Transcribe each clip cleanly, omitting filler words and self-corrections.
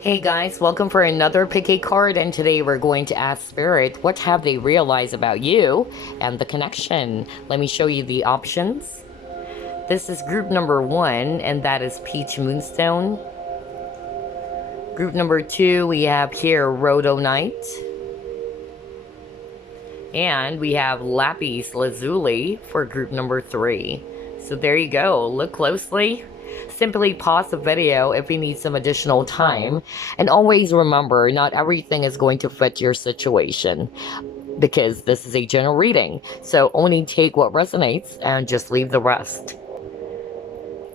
Hey guys, welcome for another pick a card, and today we're going to ask Spirit, what have they realized about you and the connection? Let me show you the options. This is group number 1, and that is Peach Moonstone. Group number 2, we have here Rhodonite. And we have Lapis Lazuli for group number 3. So there you go, look closely. Simply pause the video if you need some additional time. And always remember, not everything is going to fit your situation, because this is a general reading. So only take what resonates and just leave the rest.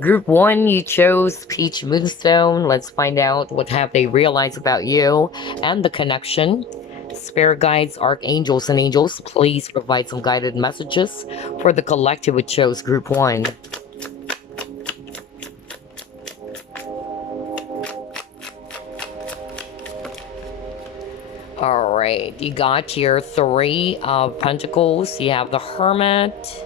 Group 1, you chose Peach Moonstone. Let's find out what have they realized about you and the connection. Spirit guides, archangels, and angels, please provide some guided messages for the collective who chose group 1. Alright, you got your 3 of Pentacles. You have the Hermit.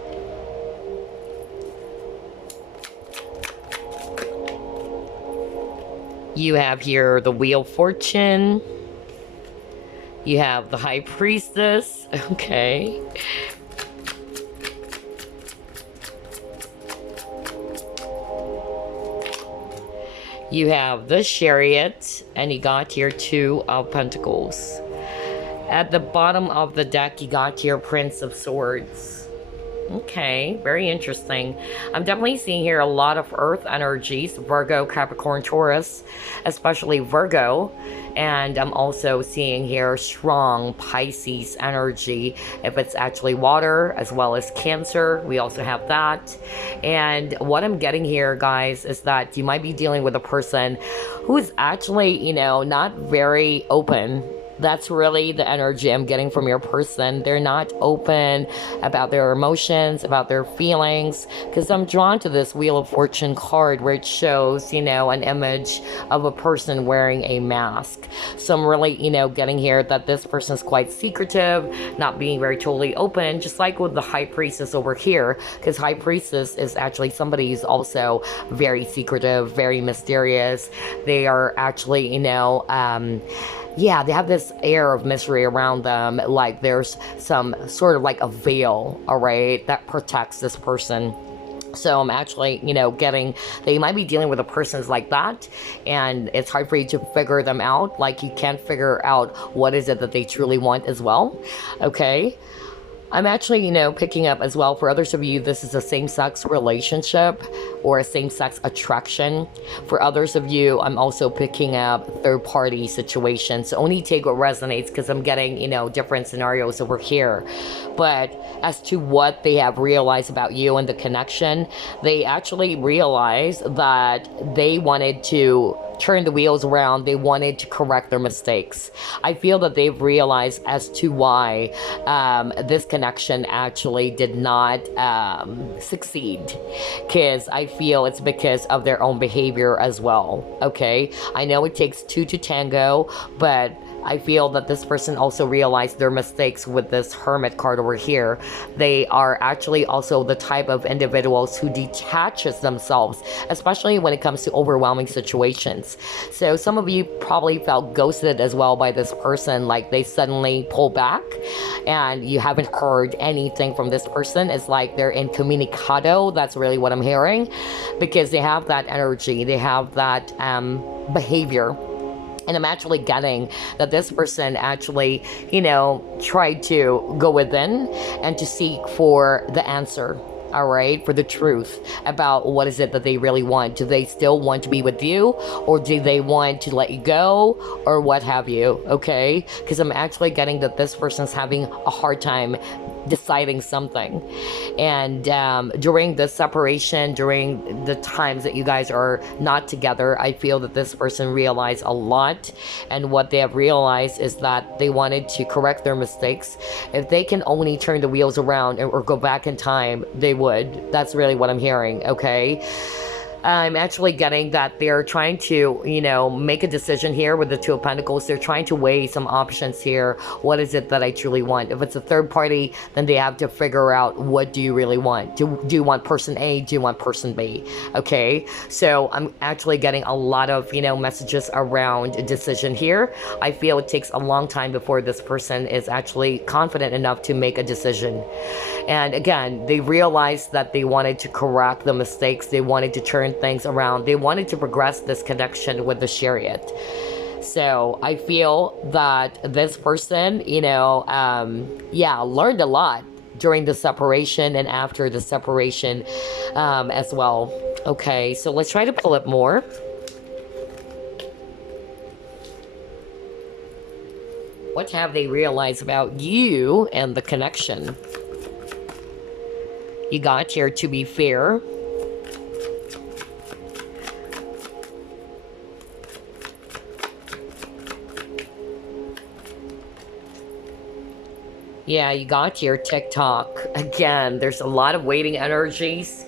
You have here the Wheel of Fortune. You have the High Priestess. Okay. You have the Chariot, and you got here 2 of Pentacles. At the bottom of the deck, you got your Prince of Swords. Okay, very interesting. I'm definitely seeing here a lot of Earth energies, Virgo, Capricorn, Taurus, especially Virgo. And I'm also seeing here strong Pisces energy, if it's actually water, as well as Cancer. We also have that. And what I'm getting here, guys, is that you might be dealing with a person who's actually, not very open. That's really the energy I'm getting from your person. They're not open about their emotions, about their feelings, because I'm drawn to this Wheel of Fortune card where it shows, an image of a person wearing a mask. So I'm really, getting here that this person is quite secretive, not being very totally open, just like with the High Priestess over here, because High Priestess is actually somebody who's also very secretive, very mysterious. They are actually, yeah, they have this air of mystery around them, like there's some sort of like a veil, all right, that protects this person. So I'm actually, getting that you might be dealing with a person like that, and it's hard for you to figure them out. Like, you can't figure out what is it that they truly want as well, okay? I'm actually, picking up as well, for others of you, this is a same-sex relationship or a same-sex attraction. For others of you, I'm also picking up third-party situations. So only take what resonates, because I'm getting, different scenarios over here. But as to what they have realized about you and the connection, they actually realized that they wanted to turn the wheels around. They wanted to correct their mistakes. I feel that they've realized as to why this connection actually did not succeed, because I feel it's because of their own behavior as well. Okay, I know it takes 2 to tango, but I feel that this person also realized their mistakes with this Hermit card over here. They are actually also the type of individuals who detaches themselves, especially when it comes to overwhelming situations. So some of you probably felt ghosted as well by this person, like they suddenly pull back and you haven't heard anything from this person. It's like they're incommunicado. That's really what I'm hearing, because they have that energy, they have that behavior. And I'm actually getting that this person actually, tried to go within and to seek for the answer. All right, for the truth about what is it that they really want. Do they still want to be with you, or do they want to let you go, or what have you? Okay, because I'm actually getting that this person's having a hard time deciding something. And during the separation, during the times that you guys are not together, I feel that this person realized a lot, and what they have realized is that they wanted to correct their mistakes. If they can only turn the wheels around or go back in time, they would. That's really what I'm hearing, okay? I'm actually getting that they're trying to, make a decision here with the Two of Pentacles. They're trying to weigh some options here. What is it that I truly want? If it's a third party, then they have to figure out, what do you really want? Do you want person A? Do you want person B? Okay, so I'm actually getting a lot of, messages around a decision here. I feel it takes a long time before this person is actually confident enough to make a decision. And again, they realized that they wanted to correct the mistakes. They wanted to turn things around. They wanted to progress this connection with the Chariot. So I feel that this person, learned a lot during the separation and after the separation as well. Okay, so let's try to pull up more. What have they realized about you and the connection? You got here, to be fair. Yeah, you got here, TikTok. Again, there's a lot of waiting energies.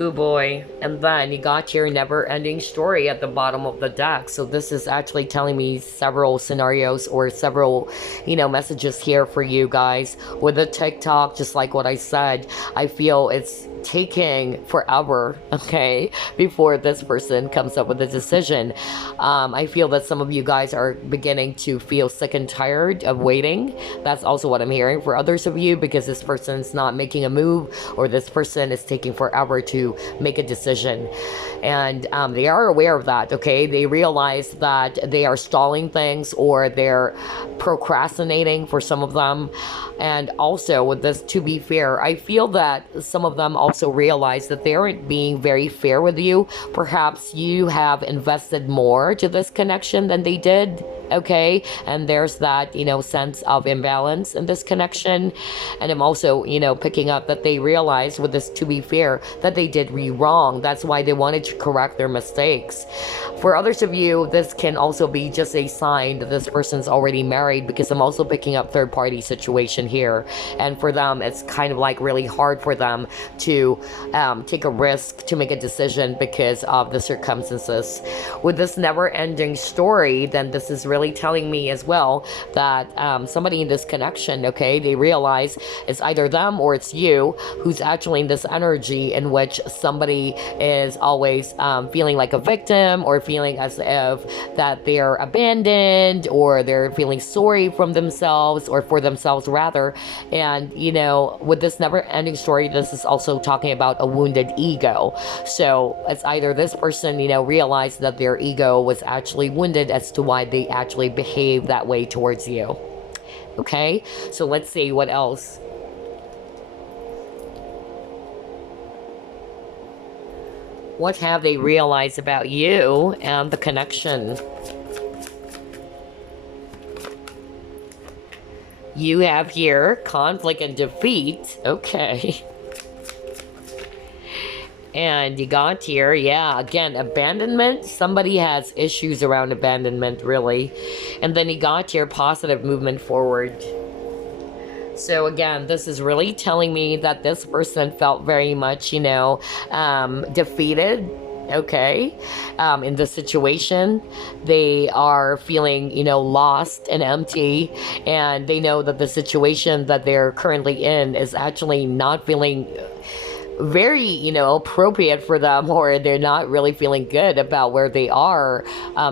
Oh boy. And then you got your never-ending story at the bottom of the deck. So this is actually telling me several scenarios or several, messages here for you guys. With the TikTok, just like what I said, I feel it's taking forever, okay, before this person comes up with a decision. I feel that some of you guys are beginning to feel sick and tired of waiting. That's also what I'm hearing for others of you, because this person's not making a move, or this person is taking forever to make a decision. And they are aware of that, okay? They realize that they are stalling things, or they're procrastinating for some of them. And also with this, to be fair, I feel that some of them also realize that they aren't being very fair with you. Perhaps you have invested more to this connection than they did, okay? And there's that, sense of imbalance in this connection. And I'm also, picking up that they realize with this, to be fair, that they did wrong. That's why they wanted to correct their mistakes. For others of you, this can also be just a sign that this person's already married, because I'm also picking up third party situation here. And for them, it's kind of like really hard for them to take a risk, to make a decision because of the circumstances. With this never ending story, then this is really telling me as well that somebody in this connection, okay, they realize it's either them or it's you who's actually in this energy in which somebody is always feeling like a victim, or feeling as if that they're abandoned, or they're feeling sorry from themselves, or for themselves rather. And with this never ending story, this is also talking about a wounded ego. So it's either this person realized that their ego was actually wounded as to why they actually behave that way towards you. Okay, so let's see what else. What have they realized about you and the connection? You have here conflict and defeat. Okay. And you got here, yeah, again, abandonment. Somebody has issues around abandonment, really. And then you got here positive movement forward. So again, this is really telling me that this person felt very much, defeated, okay, in this situation. They are feeling, lost and empty, and they know that the situation that they're currently in is actually not feeling very, appropriate for them, or they're not really feeling good about where they are.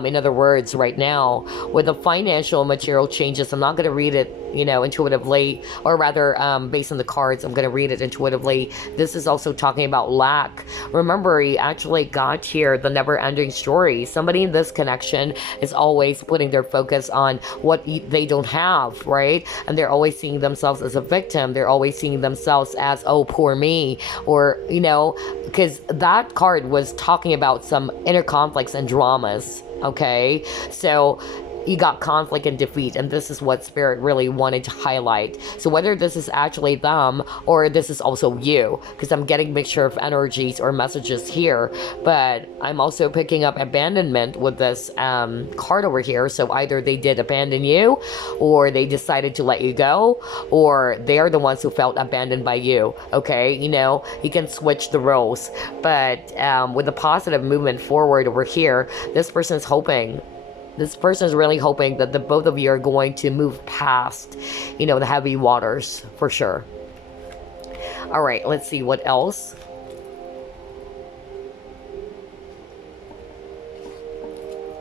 In other words, right now, with the financial and material changes, I'm not going to read it, intuitively, or rather, based on the cards, I'm going to read it intuitively. This is also talking about lack. Remember, you actually got here the never-ending story. Somebody in this connection is always putting their focus on what they don't have, right? And they're always seeing themselves as a victim. They're always seeing themselves as, oh, poor me, or because that card was talking about some inner conflicts and dramas, okay? So you got conflict and defeat, and this is what Spirit really wanted to highlight. So whether this is actually them or this is also you, because I'm getting mixture of energies or messages here, but I'm also picking up abandonment with this card over here. So either they did abandon you, or they decided to let you go, or they're the ones who felt abandoned by you. Okay, you know, you can switch the roles, but with a positive movement forward over here, this person's hoping. This person is really hoping that the both of you are going to move past, you know, the heavy waters, for sure. All right, let's see what else.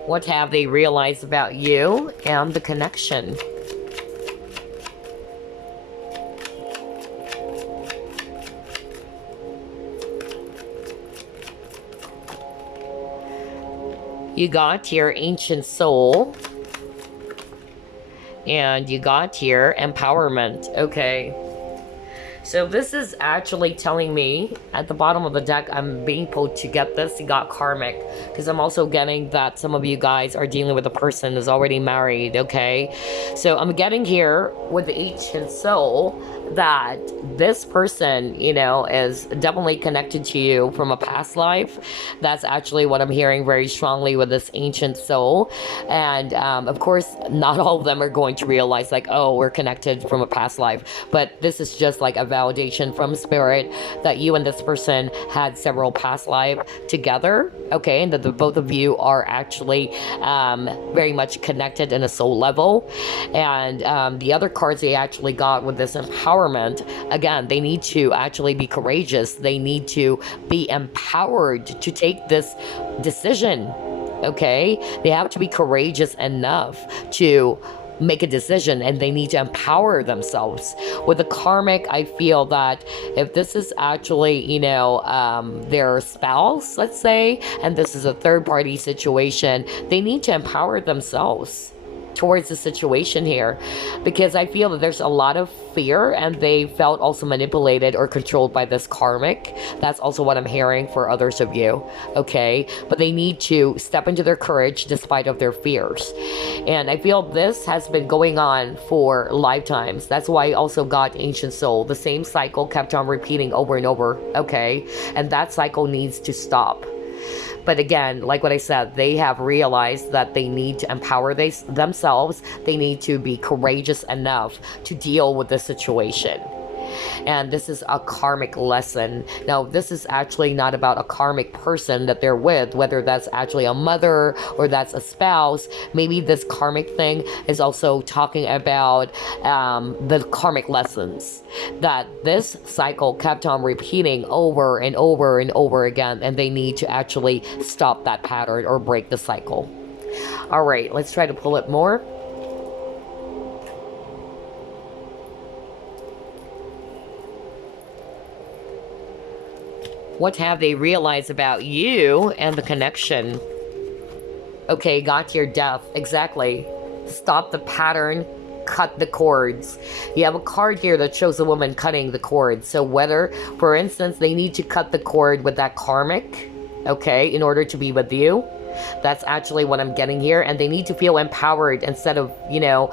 What have they realized about you and the connection? You got your ancient soul. And you got here empowerment. Okay. So this is actually telling me at the bottom of the deck, I'm being pulled to get this. You got karmic, because I'm also getting that some of you guys are dealing with a person who's already married. Okay. So I'm getting here with the ancient soul that this person, you know, is definitely connected to you from a past life. That's actually what I'm hearing very strongly with this ancient soul. And of course, not all of them are going to realize like, oh, we're connected from a past life. But this is just like a validation from Spirit that you and this person had several past lives together. Okay, and that the both of you are actually very much connected in a soul level. And the other cards they actually got with this empowerment, again, they need to actually be courageous. They need to be empowered to take this decision. Okay, they have to be courageous enough to make a decision, and they need to empower themselves. With the karmic, I feel that if this is actually, you know, their spouse, let's say, and this is a third party situation, they need to empower themselves towards the situation here, because I feel that there's a lot of fear and they felt also manipulated or controlled by this karmic. That's also what I'm hearing for others of you. Okay, but they need to step into their courage despite of their fears. And I feel this has been going on for lifetimes. That's why I also got ancient soul. The same cycle kept on repeating over and over. Okay, and that cycle needs to stop. But again, like what I said, they have realized that they need to empower themselves. They need to be courageous enough to deal with the situation. And this is a karmic lesson. Now, this is actually not about a karmic person that they're with, whether that's actually a mother or that's a spouse. Maybe this karmic thing is also talking about the karmic lessons that this cycle kept on repeating over and over and over again, and they need to actually stop that pattern or break the cycle. All right, let's try to pull it more. What have they realized about you and the connection? Okay, got your death. Exactly. Stop the pattern. Cut the cords. You have a card here that shows a woman cutting the cord. So whether, for instance, they need to cut the cord with that karmic, okay, in order to be with you. That's actually what I'm getting here. And they need to feel empowered instead of, you know,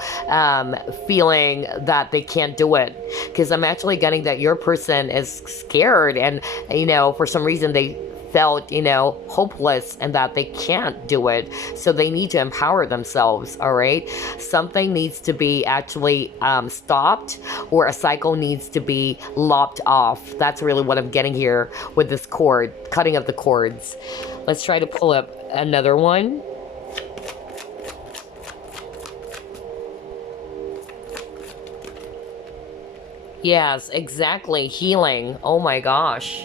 feeling that they can't do it. Because I'm actually getting that your person is scared and, you know, for some reason they felt, you know, hopeless and that they can't do it. So they need to empower themselves, all right? Something needs to be actually stopped, or a cycle needs to be lopped off. That's really what I'm getting here with this cord, cutting of the cords. Let's try to pull up another one. Yes, exactly. Healing. Oh my gosh.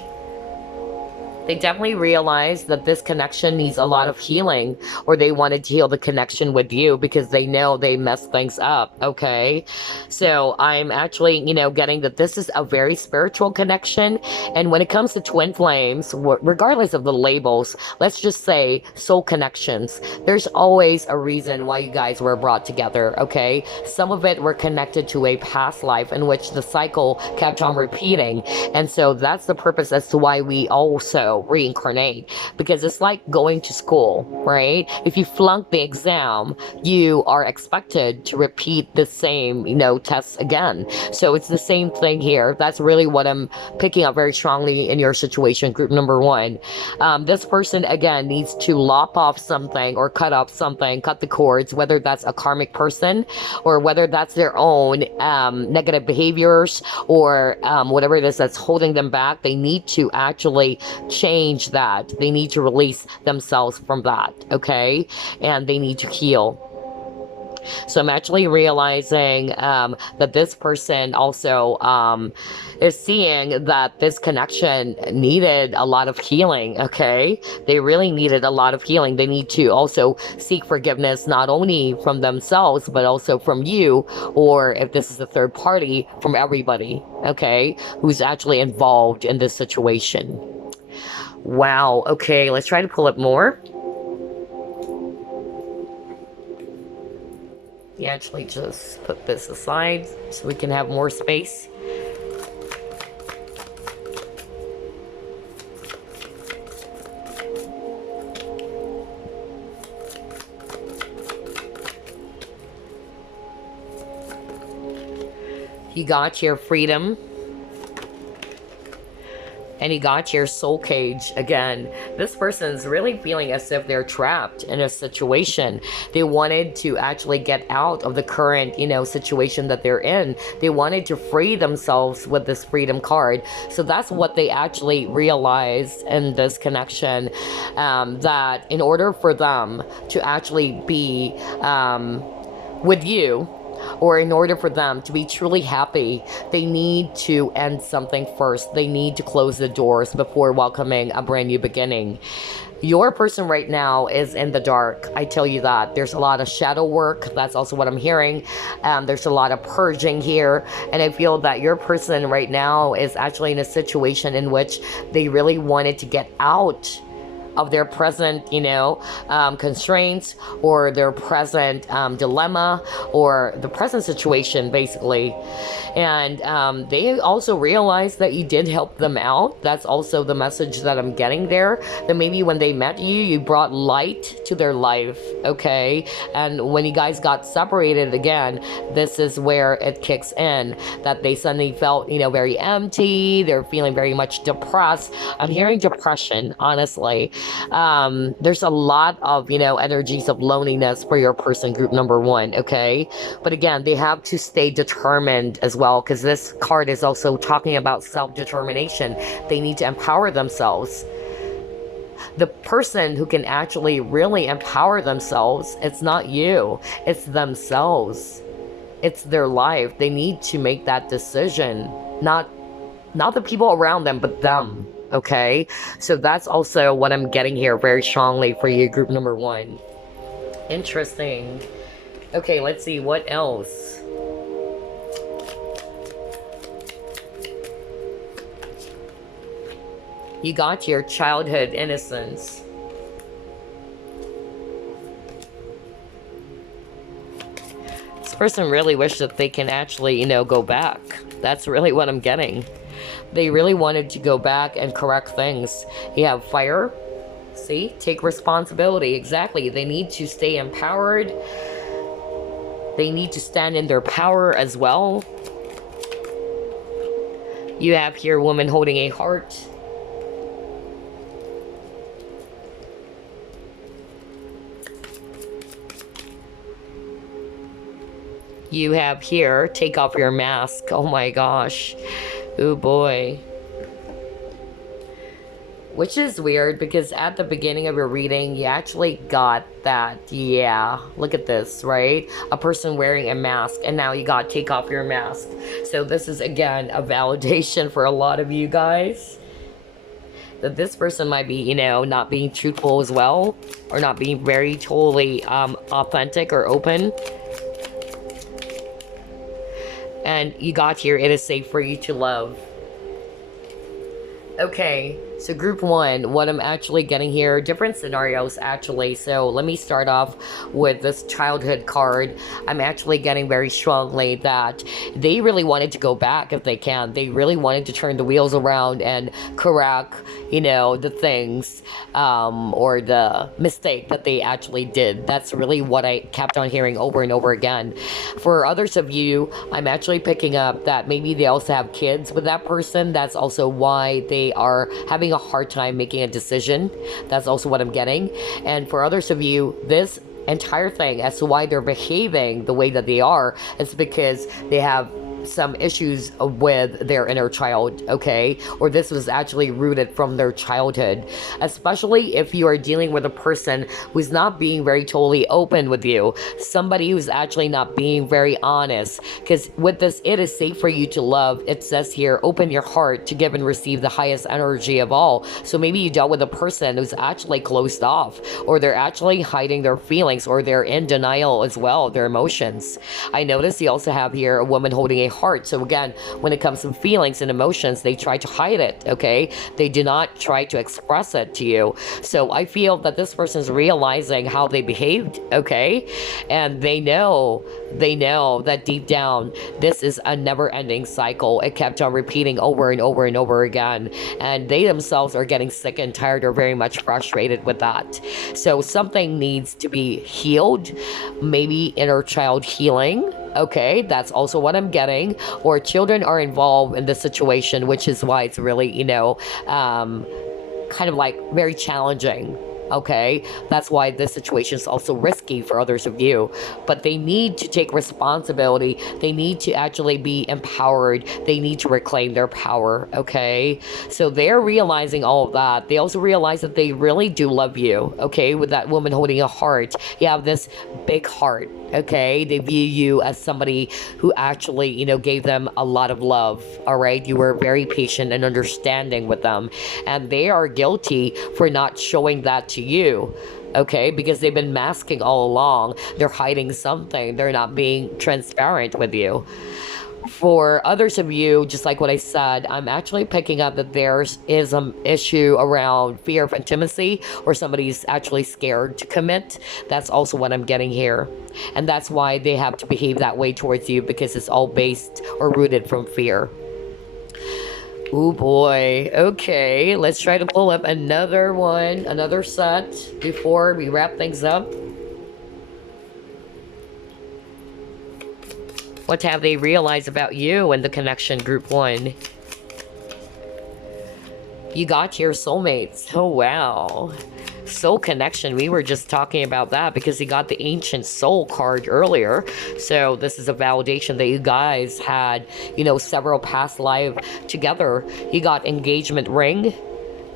They definitely realize that this connection needs a lot of healing, or they wanted to heal the connection with you because they know they messed things up, okay? So I'm actually, you know, getting that this is a very spiritual connection. And when it comes to twin flames, regardless of the labels, let's just say soul connections, there's always a reason why you guys were brought together, okay? Some of it were connected to a past life in which the cycle kept on repeating. And so that's the purpose as to why we also know, reincarnate, because it's like going to school, right? If you flunk the exam, you are expected to repeat the same, you know, tests again. So it's the same thing here. That's really what I'm picking up very strongly in your situation, group number one. This person, again, needs to lop off something or cut off something, cut the cords, whether that's a karmic person or whether that's their own negative behaviors or whatever it is that's holding them back. They need to actually change that. They need to release themselves from that, okay? And they need to heal. So I'm actually realizing that this person also is seeing that this connection needed a lot of healing, okay? They really needed a lot of healing. They need to also seek forgiveness, not only from themselves, but also from you, or if this is a third party, from everybody, okay? Who's actually involved in this situation. Wow, okay, let's try to pull up more. You actually just put this aside so we can have more space. You got your freedom. And you got your soul cage again. This person's really feeling as if they're trapped in a situation. They wanted to actually get out of the current, you know, situation that they're in. They wanted to free themselves with this freedom card. So that's what they actually realized in this connection, that in order for them to actually be with you, or in order for them to be truly happy, they need to end something first. They need to close the doors before welcoming a brand new beginning. Your person right now is in the dark. I tell you that. There's a lot of shadow work. That's also what I'm hearing. There's a lot of purging here. And I feel that your person right now is actually in a situation in which they really wanted to get out of their present, you know, constraints, or their present dilemma, or the present situation, basically. And they also realized that you did help them out. That's also the message that I'm getting there. That maybe when they met you, you brought light to their life, okay? And when you guys got separated again, this is where it kicks in. That they suddenly felt, you know, very empty. They're feeling very much depressed. I'm hearing depression, honestly. There's a lot of, you know, energies of loneliness for your person, group number one, okay? But again, they have to stay determined as well, because this card is also talking about self-determination. They need to empower themselves. The person who can actually really empower themselves, it's not you, it's themselves. It's their life. They need to make that decision. Not the people around them, but them. Okay, so that's also what I'm getting here very strongly for you, group number one. Interesting. Okay, let's see what else. You got your childhood innocence. This person really wishes that they can actually, you know, go back. That's really what I'm getting. They really wanted to go back and correct things. You have fire. See? Take responsibility. Exactly. They need to stay empowered. They need to stand in their power as well. You have here a woman holding a heart. You have here, take off your mask. Oh my gosh. Oh boy. Which is weird, because at the beginning of your reading, you actually got that, yeah, look at this, right? A person wearing a mask, and now you got take off your mask. So this is, again, a validation for a lot of you guys. That this person might be, you know, not being truthful as well, or not being very totally authentic or open. And you got here, it is safe for you to love. Okay, So group one, what I'm actually getting here, different scenarios actually. So let me start off with this childhood card. I'm actually getting very strongly that they really wanted to go back if they can. They really wanted to turn the wheels around and correct, you know, the things or the mistake that they actually did. That's really what I kept on hearing over and over again. For others of you, I'm actually picking up that maybe they also have kids with that person. That's also why they are having a hard time making a decision. That's also what I'm getting. And for others of you, this entire thing as to why they're behaving the way that they are is because they have some issues with their inner child, okay? Or this was actually rooted from their childhood, especially if you are dealing with a person who's not being very totally open with you, somebody who's actually not being very honest, because with this, it is safe for you to love. It says here, open your heart to give and receive the highest energy of all. So maybe you dealt with a person who's actually closed off, or they're actually hiding their feelings, or they're in denial as well, their emotions. I notice you also have here a woman holding a heart. So again, when it comes to feelings and emotions, they try to hide it, okay? They do not try to express it to you. So I feel that this person is realizing how they behaved, okay? And they know that deep down, this is a never-ending cycle. It kept on repeating over and over and over again. And they themselves are getting sick and tired or very much frustrated with that. So something needs to be healed, maybe inner child healing. Okay, that's also what I'm getting. Or children are involved in this situation, which is why it's really, you know, kind of like very challenging. Okay, that's why this situation is also risky for others of you. But they need to take responsibility. They need to actually be empowered. They need to reclaim their power. Okay, so they're realizing all of that. They also realize that they really do love you. Okay, with that woman holding a heart, you have this big heart. Okay, they view you as somebody who actually, you know, gave them a lot of love. All right, you were very patient and understanding with them, and they are guilty for not showing that to you. Okay, because they've been masking all along. They're hiding something. They're not being transparent with you. For others of you, just like what I said, I'm actually picking up that there is an issue around fear of intimacy, or somebody's actually scared to commit. That's also what I'm getting here. And that's why they have to behave that way towards you, because it's all based or rooted from fear. Oh boy. Okay, let's try to pull up another one, another set before we wrap things up. What have they realized about you and the connection, group one? You got your soulmates. Oh, wow. Soul connection. We were just talking about that because you got the ancient soul card earlier. So this is a validation that you guys had, you know, several past lives together. You got engagement ring.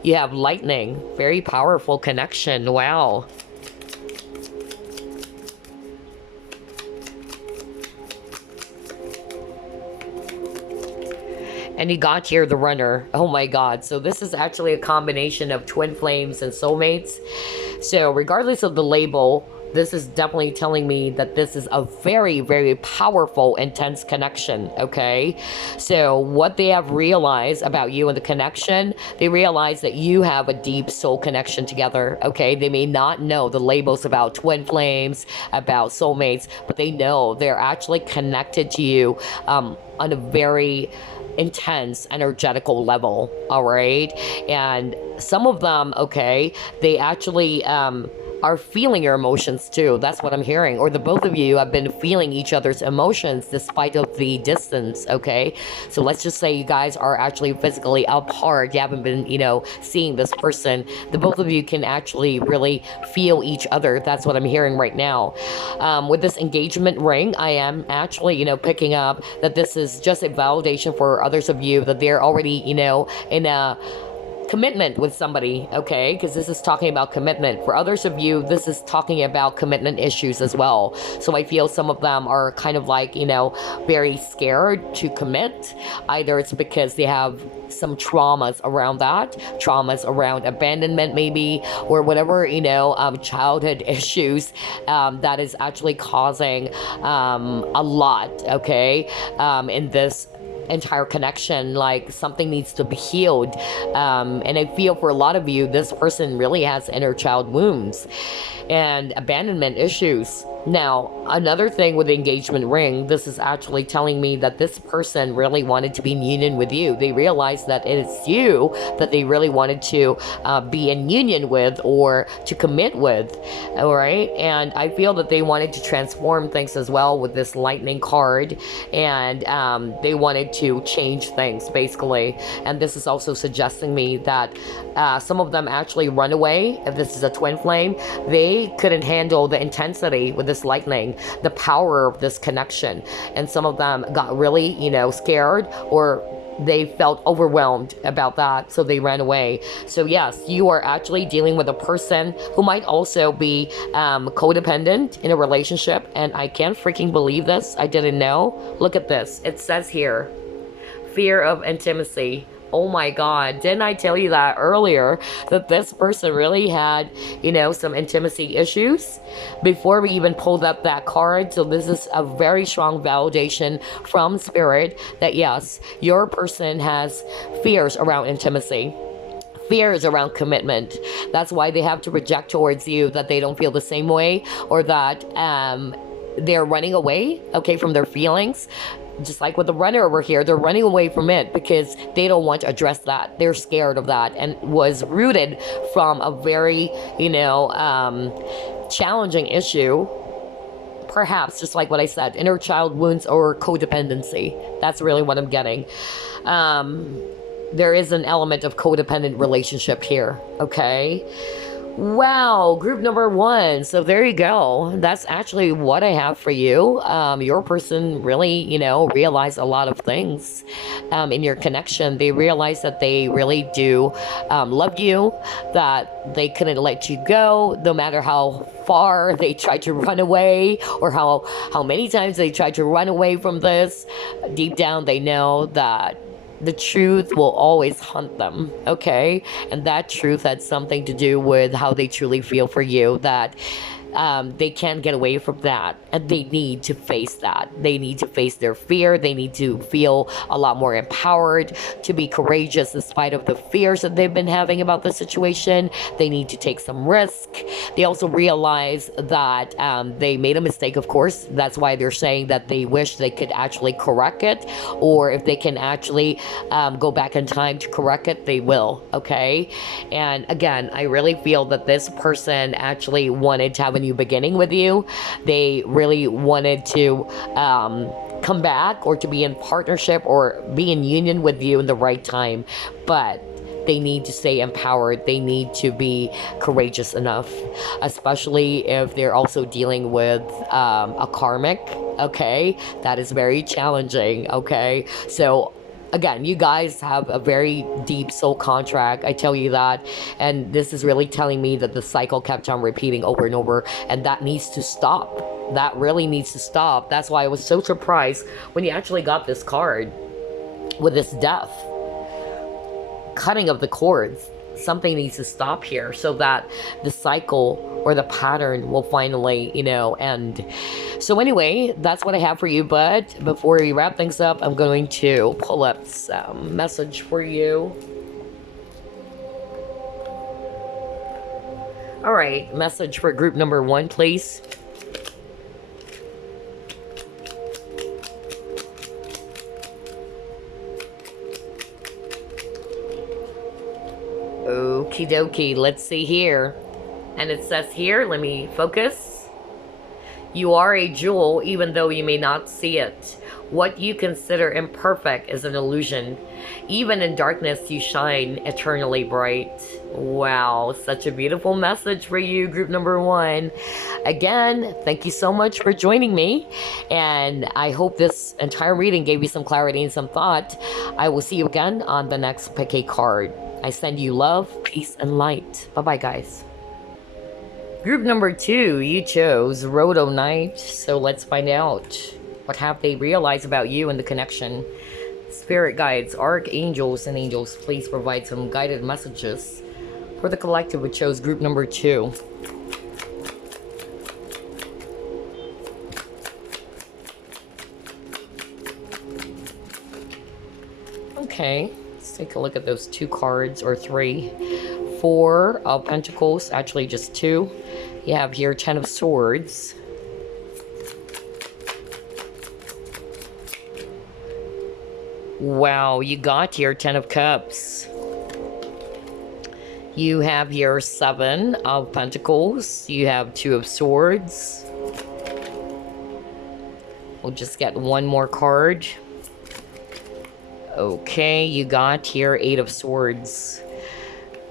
You have lightning. Very powerful connection. Wow. And you got here the runner. Oh my god. So this is actually a combination of twin flames and soulmates. So regardless of the label, this is definitely telling me that this is a very, very powerful, intense connection, okay? So what they have realized about you and the connection, they realize that you have a deep soul connection together, okay? They may not know the labels about twin flames, about soulmates, but they know they're actually connected to you on a very intense energetical level, all right? And some of them, okay, they actually are feeling your emotions too. That's what I'm hearing. Or the both of you have been feeling each other's emotions despite of the distance, okay? So let's just say you guys are actually physically apart. You haven't been, you know, seeing this person. The both of you can actually really feel each other. That's what I'm hearing right now. With this engagement ring, I am actually, you know, picking up that this is just a validation for others of you that they're already, you know, in a commitment with somebody, okay? Because this is talking about commitment. For others of you, this is talking about commitment issues as well. So I feel some of them are kind of like, you know, very scared to commit. Either it's because they have some traumas around that, traumas around abandonment maybe, or whatever, you know, childhood issues that is actually causing a lot, okay, in this entire connection, like something needs to be healed. And I feel for a lot of you, this person really has inner child wounds and abandonment issues. Now, another thing with the engagement ring, this is actually telling me that this person really wanted to be in union with you. They realized that it is you that they really wanted to be in union with or to commit with, all right? And I feel that they wanted to transform things as well with this lightning card, and they wanted to change things, basically. And this is also suggesting me that some of them actually run away. If this is a twin flame, they couldn't handle the intensity with this lightning, the power of this connection, and some of them got really, you know, scared, or they felt overwhelmed about that, so they ran away. So yes, you are actually dealing with a person who might also be codependent in a relationship, and I can't freaking believe this. I didn't know. Look at this. It says here, fear of intimacy. Oh my God, didn't I tell you that earlier, that this person really had, you know, some intimacy issues before we even pulled up that card? So this is a very strong validation from Spirit that yes, your person has fears around intimacy, fears around commitment. That's why they have to project towards you that they don't feel the same way, or that they're running away, okay, from their feelings. Just like with the runner over here, they're running away from it because they don't want to address that. They're scared of that, and was rooted from a very, you know, challenging issue. Perhaps, just like what I said, inner child wounds or codependency. That's really what I'm getting. There is an element of codependent relationship here, okay? Wow, group number 1. So there you go. That's actually what I have for you. Your person really, you know, realized a lot of things in your connection. They realized that they really do love you, that they couldn't let you go, no matter how far they tried to run away, or how many times they tried to run away from this. Deep down, they know that the truth will always hunt them, okay? And that truth had something to do with how they truly feel for you, that they can't get away from that, and they need to face that. They need to face their fear. They need to feel a lot more empowered, to be courageous in spite of the fears that they've been having about the situation. They need to take some risk. They also realize that they made a mistake, of course. That's why they're saying that they wish they could actually correct it, or if they can actually go back in time to correct it, they will, okay? And again, I really feel that this person actually wanted to have a new beginning with you. They really wanted to come back, or to be in partnership, or be in union with you in the right time, but they need to stay empowered. They need to be courageous enough, especially if they're also dealing with a karmic, okay? That is very challenging, okay? So again, you guys have a very deep soul contract, I tell you that. And this is really telling me that the cycle kept on repeating over and over, and that needs to stop. That really needs to stop. That's why I was so surprised when you actually got this card with this death, cutting of the cords. Something needs to stop here so that the cycle or the pattern will finally, you know, end. So anyway, that's what I have for you. But before we wrap things up, I'm going to pull up some message for you. All right, message for group number 1, please. Okie dokie, let's see here. And it says here, let me focus. You are a jewel, even though you may not see it. What you consider imperfect is an illusion. Even in darkness, you shine eternally bright. Wow, such a beautiful message for you, group number 1. Again, thank you so much for joining me. And I hope this entire reading gave you some clarity and some thought. I will see you again on the next pick a card. I send you love, peace, and light. Bye-bye, guys. Group number 2, you chose Rhodonite. So let's find out. What have they realized about you and the connection? Spirit guides, archangels, and angels, please provide some guided messages for the collective who chose group number 2. Okay, let's take a look at those 2 cards, or 3. 4 of Pentacles, actually just 2. You have here 10 of Swords. Wow, you got here 10 of Cups. You have here 7 of Pentacles. You have 2 of Swords. We'll just get one more card. Okay, you got here 8 of Swords.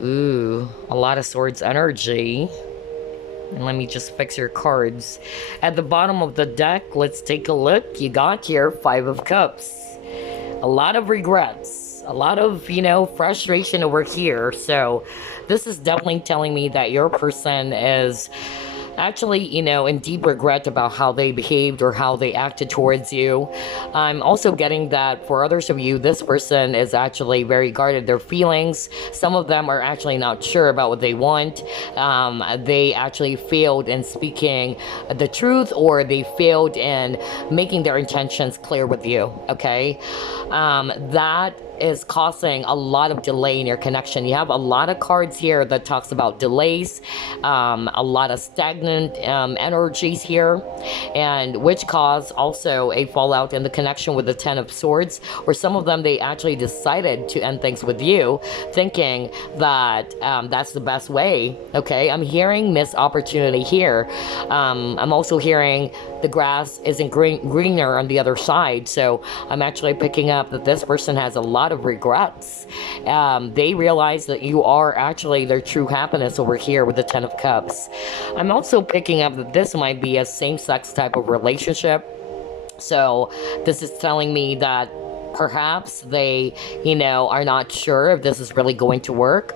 Ooh, a lot of Swords energy. And let me just fix your cards. At the bottom of the deck, let's take a look. You got here 5 of Cups. A lot of regrets. A lot of, you know, frustration over here. So this is definitely telling me that your person is actually, you know, in deep regret about how they behaved or how they acted towards you. I'm also getting that for others of you, this person is actually very guarded their feelings. Some of them are actually not sure about what they want. They actually failed in speaking the truth, or they failed in making their intentions clear with you, okay? That is causing a lot of delay in your connection. You have a lot of cards here that talks about delays, a lot of stagnant energies here, and which cause also a fallout in the connection with the 10 of Swords, or some of them, they actually decided to end things with you, thinking that that's the best way, okay? I'm hearing missed opportunity here. I'm also hearing the grass isn't greener on the other side, so I'm actually picking up that this person has a lot of regrets. They realize that you are actually their true happiness over here with the 10 of Cups. I'm also picking up that this might be a same-sex type of relationship. So this is telling me that perhaps they, you know, are not sure if this is really going to work.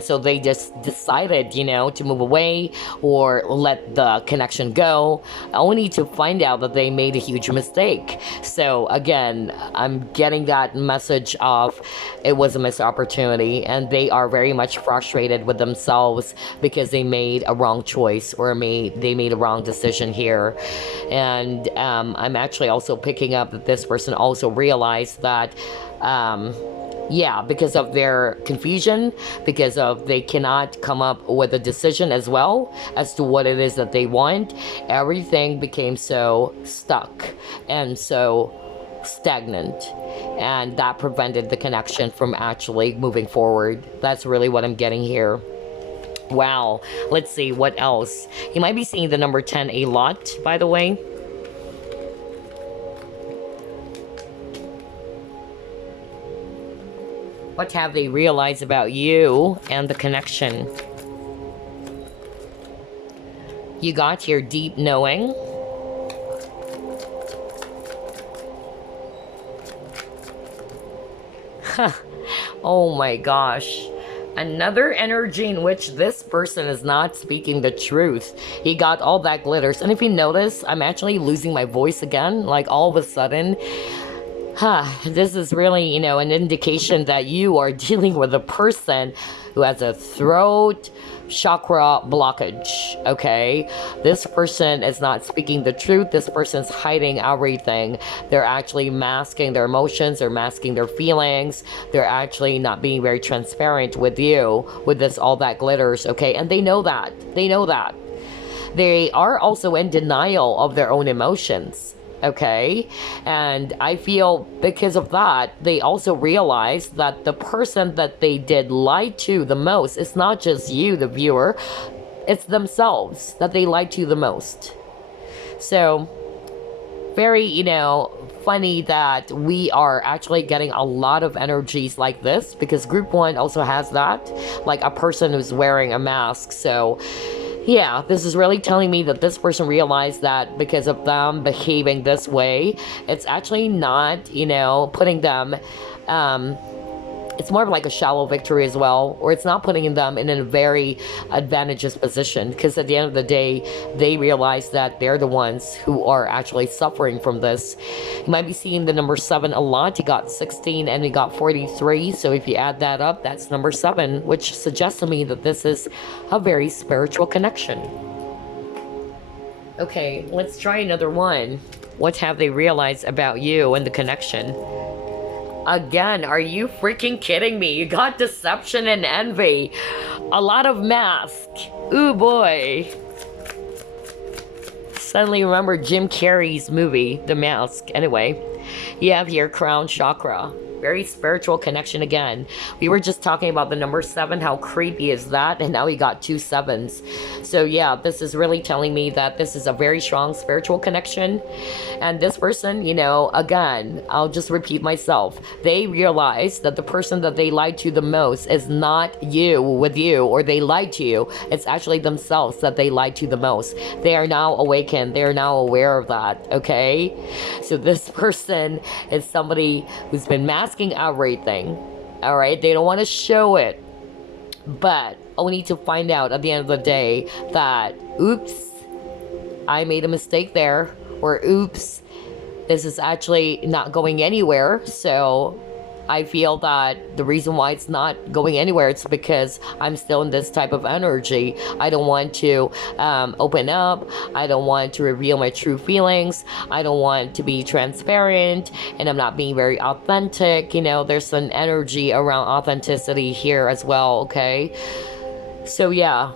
So they just decided, you know, to move away or let the connection go, only to find out that they made a huge mistake. So again, I'm getting that message of it was a missed opportunity, and they are very much frustrated with themselves because they made a wrong choice, or they made a wrong decision here. And I'm actually also picking up that this person also realized that yeah, because of their confusion, because of they cannot come up with a decision as well as to what it is that they want, everything became so stuck and so stagnant, and that prevented the connection from actually moving forward. That's really what I'm getting here. Wow, let's see what else. You might be seeing the number 10 a lot, by the way. What have they realized about you and the connection? You got your deep knowing. Oh my gosh. Another energy in which this person is not speaking the truth. He got all that glitters. And if you notice, I'm actually losing my voice again. Like all of a sudden. This is really, you know, an indication that you are dealing with a person who has a throat chakra blockage, okay? This person is not speaking the truth. This person's hiding everything. They're actually masking their emotions. They're masking their feelings. They're actually not being very transparent with you with this all that glitters, okay? And they know that. They know that. They are also in denial of their own emotions. Okay, and I feel because of that, they also realize that the person that they did lie to the most, it's not just you, the viewer, it's themselves that they lied to the most. So, very, you know, funny that we are actually getting a lot of energies like this, because group 1 also has that, like a person who's wearing a mask. So yeah, this is really telling me that this person realized that because of them behaving this way, it's actually not, you know, putting them, it's more of like a shallow victory as well, or it's not putting them in a very advantageous position, because at the end of the day, they realize that they're the ones who are actually suffering from this. You might be seeing the number 7 a lot. You got 16 and we got 43, so if you add that up, that's number 7, which suggests to me that this is a very spiritual connection. Okay, let's try another one. What have they realized about you and the connection? Again, are you freaking kidding me? You got deception and envy. A lot of mask. Ooh boy. Suddenly remember Jim Carrey's movie, The Mask. Anyway, you have here crown chakra. Very spiritual connection again. We were just talking about the number 7, how creepy is that? And now we got 2 7s. So yeah, this is really telling me that this is a very strong spiritual connection. And this person, you know, again, I'll just repeat myself. They realize that the person that they lied to the most is not you with you, or they lied to you. It's actually themselves that they lied to the most. They are now awakened. They are now aware of that, okay? So this person is somebody who's been masking everything, all right? They don't want to show it, but only to find out at the end of the day that, oops, I made a mistake there, or oops, this is actually not going anywhere. So I feel that the reason why it's not going anywhere, it's because I'm still in this type of energy. I don't want to open up. I don't want to reveal my true feelings. I don't want to be transparent, and I'm not being very authentic. You know, there's an energy around authenticity here as well, okay? So yeah,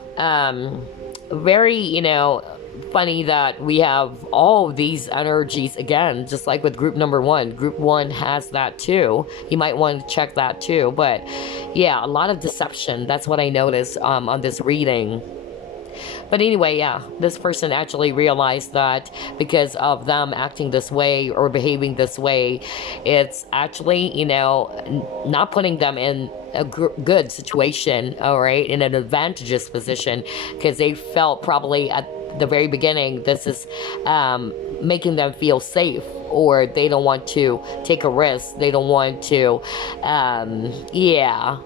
very, you know, funny that we have all of these energies again, just like with group number 1. Group 1 has that too. You might want to check that too. But yeah, a lot of deception. That's what I noticed on this reading. But anyway, yeah, this person actually realized that because of them acting this way or behaving this way, it's actually, you know, not putting them in a good situation, all right, in an advantageous position, because they felt probably at the very beginning this is making them feel safe, or they don't want to take a risk. They don't want to, yeah,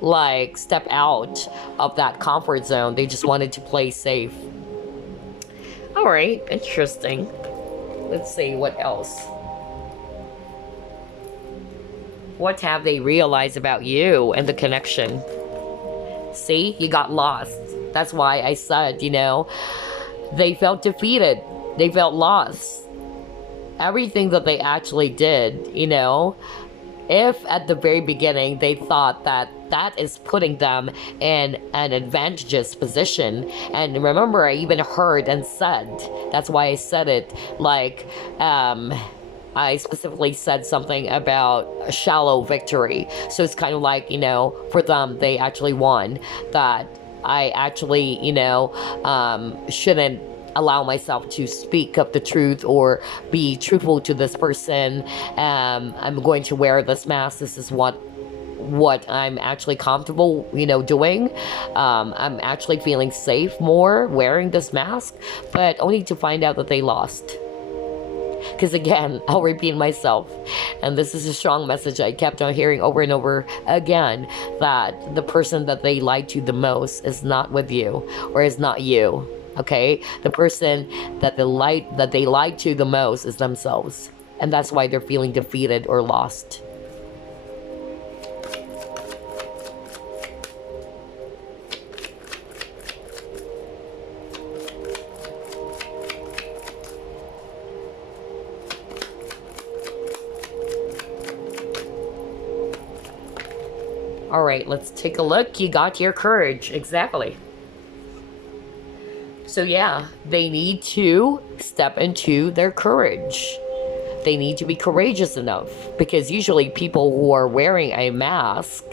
like step out of that comfort zone. They just wanted to play safe. All right, interesting. Let's see what else. What have they realized about you and the connection? See, you got lost. That's why I said, you know, they felt defeated. They felt lost. Everything that they actually did, you know, if at the very beginning they thought that that is putting them in an advantageous position. And remember, I even heard and said, that's why I said it, like, I specifically said something about a shallow victory. So it's kind of like, you know, for them, they actually won. That I actually, you know, shouldn't allow myself to speak up the truth or be truthful to this person. I'm going to wear this mask. This is what I'm actually comfortable, you know, doing. I'm actually feeling safe more wearing this mask, but only to find out that they lost. Because again, I'll repeat myself, and this is a strong message I kept on hearing over and over again, that the person that they lied to the most is not with you, or is not you, okay? The person that they lied to the most is themselves, and that's why they're feeling defeated or lost. All right, let's take a look. You got your courage. Exactly. So yeah, they need to step into their courage. They need to be courageous enough, because usually people who are wearing a mask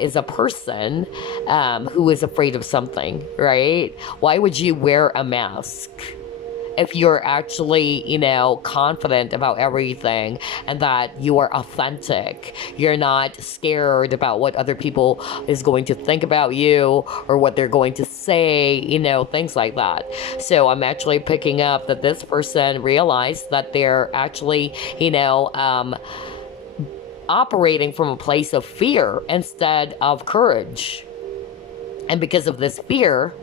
is a person who is afraid of something, right? Why would you wear a mask if you're actually, you know, confident about everything and that you are authentic? You're not scared about what other people is going to think about you or what they're going to say, you know, things like that. So I'm actually picking up that this person realized that they're actually, you know, operating from a place of fear instead of courage. And because of this fear,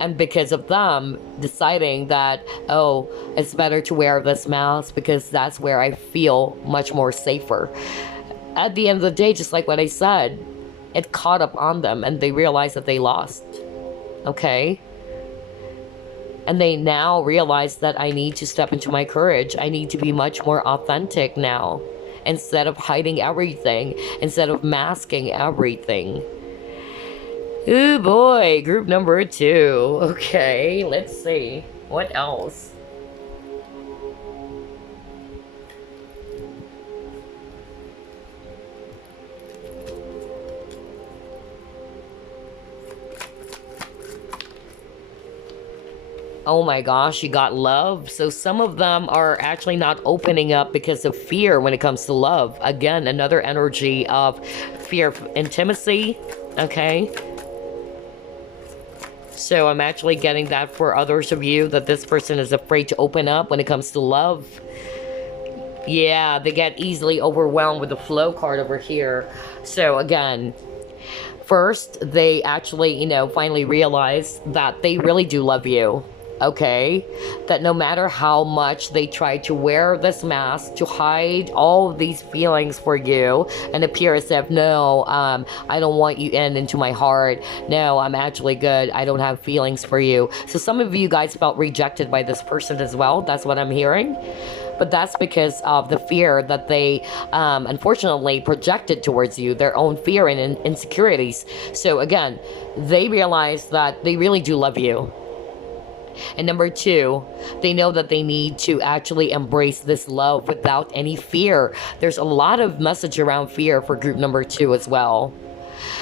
and because of them deciding that, oh, it's better to wear this mask because that's where I feel much more safer. At the end of the day, just like what I said, it caught up on them and they realized that they lost. Okay? And they now realize that I need to step into my courage. I need to be much more authentic now. Instead of hiding everything. Instead of masking everything. Oh boy, group number 2. Okay, let's see. What else? Oh my gosh, you got love. So some of them are actually not opening up because of fear when it comes to love. Again, another energy of fear of intimacy. Okay. So I'm actually getting that for others of you, that this person is afraid to open up when it comes to love. Yeah, they get easily overwhelmed with the flow card over here. So again, first, they actually, you know, finally realize that they really do love you. Okay, that no matter how much they try to wear this mask to hide all of these feelings for you and appear as if, no, I don't want you into my heart. No, I'm actually good. I don't have feelings for you. So some of you guys felt rejected by this person as well. That's what I'm hearing. But that's because of the fear that they unfortunately projected towards you, their own fear and insecurities. So again, they realize that they really do love you. And number 2, they know that they need to actually embrace this love without any fear. There's a lot of message around fear for group number 2 as well.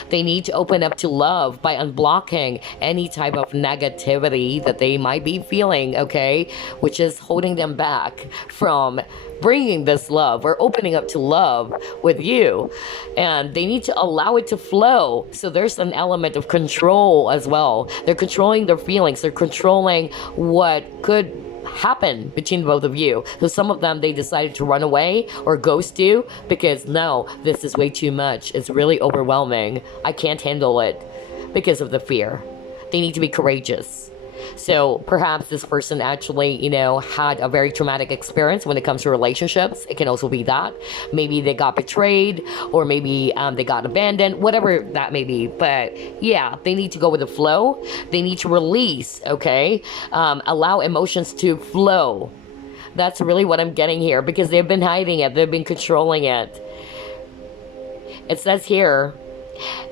They need to open up to love by unblocking any type of negativity that they might be feeling, okay? Which is holding them back from bringing this love or opening up to love with you. And they need to allow it to flow. So there's an element of control as well. They're controlling their feelings. They're controlling what could happen between both of you. So some of them, they decided to run away or ghost you because, no, this is way too much. It's really overwhelming. I can't handle it because of the fear. They need to be courageous. So perhaps this person actually, you know, had a very traumatic experience when it comes to relationships. It can also be that. Maybe they got betrayed, or maybe they got abandoned, whatever that may be. But yeah, they need to go with the flow. They need to release, okay? Allow emotions to flow. That's really what I'm getting here, because they've been hiding it. They've been controlling it. It says here,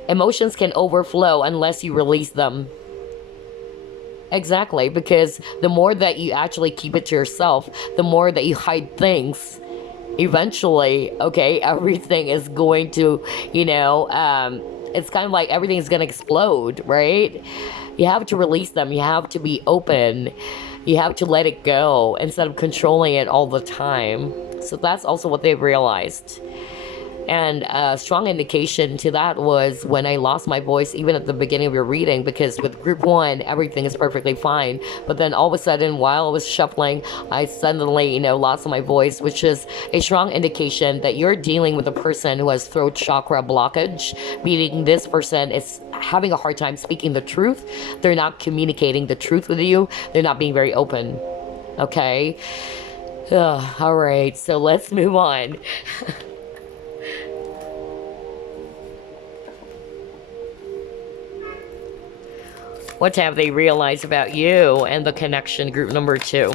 emotions can overflow unless you release them. Exactly, because the more that you actually keep it to yourself, the more that you hide things, eventually, okay, everything is going to, you know, it's kind of like everything is going to explode, right? You have to release them. You have to be open. You have to let it go instead of controlling it all the time. So that's also what they've realized. And a strong indication to that was when I lost my voice, even at the beginning of your reading, because with group 1, everything is perfectly fine. But then all of a sudden, while I was shuffling, I suddenly, you know, lost my voice, which is a strong indication that you're dealing with a person who has throat chakra blockage, meaning this person is having a hard time speaking the truth. They're not communicating the truth with you. They're not being very open. Okay? All right, so let's move on. What have they realized about you and the connection, group number 2?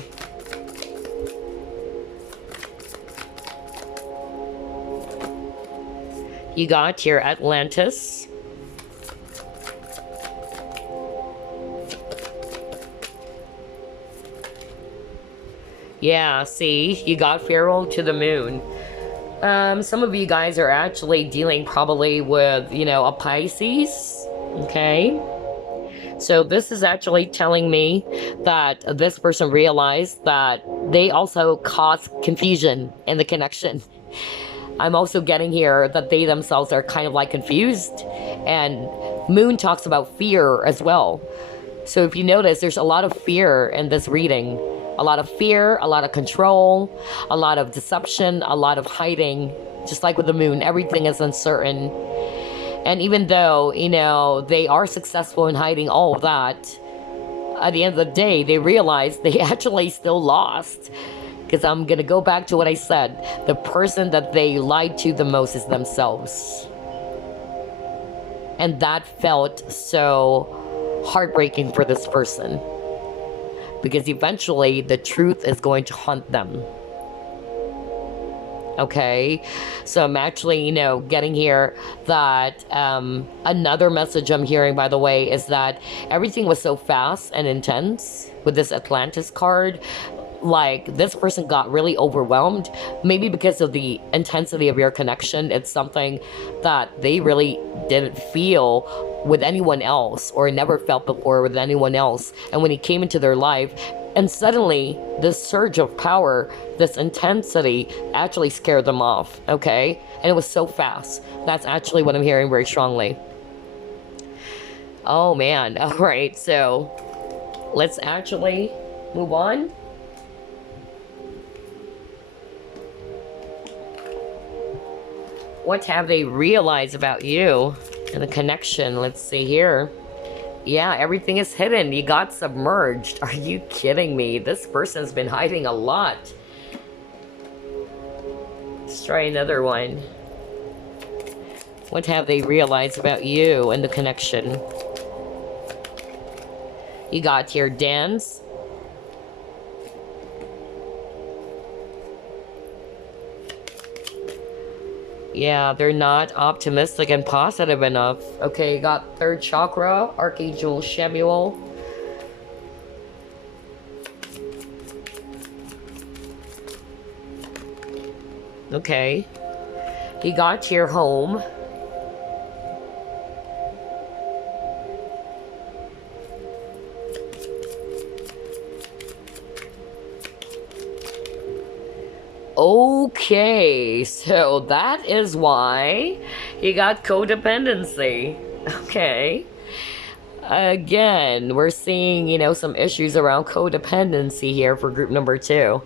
You got here Atlantis. Yeah, see, you got Pharaoh to the moon. Some of you guys are actually dealing probably with, you know, a Pisces. Okay. So this is actually telling me that this person realized that they also caused confusion in the connection. I'm also getting here that they themselves are kind of like confused. And Moon talks about fear as well. So if you notice, there's a lot of fear in this reading. A lot of fear, a lot of control, a lot of deception, a lot of hiding. Just like with the Moon, everything is uncertain. And even though, you know, they are successful in hiding all of that, at the end of the day, they realize they actually still lost. Because I'm going to go back to what I said. The person that they lied to the most is themselves. And that felt so heartbreaking for this person. because eventually the truth is going to hunt them. Okay, so I'm actually, you know, getting here that another message I'm hearing, by the way, is that everything was so fast and intense with this Atlantis card. Like, this person got really overwhelmed, maybe because of the intensity of your connection. It's something that they really didn't feel with anyone else, or never felt before with anyone else. And when he came into their life, and suddenly this surge of power, this intensity actually scared them off, okay? And it was so fast. That's actually what I'm hearing very strongly. Oh man, all right, so let's actually move on. What have they realized about you and the connection? Let's see here. Yeah, everything is hidden. You got submerged. Are you kidding me? This person's been hiding a lot. Let's try another one. What have they realized about you and the connection? You got your dance. Yeah, they're not optimistic and positive enough. Okay, you got third chakra, Archangel Shemuel. Okay. You got your home. Okay, so that is why you got codependency. Okay. Again, we're seeing, you know, some issues around codependency here for group number 2.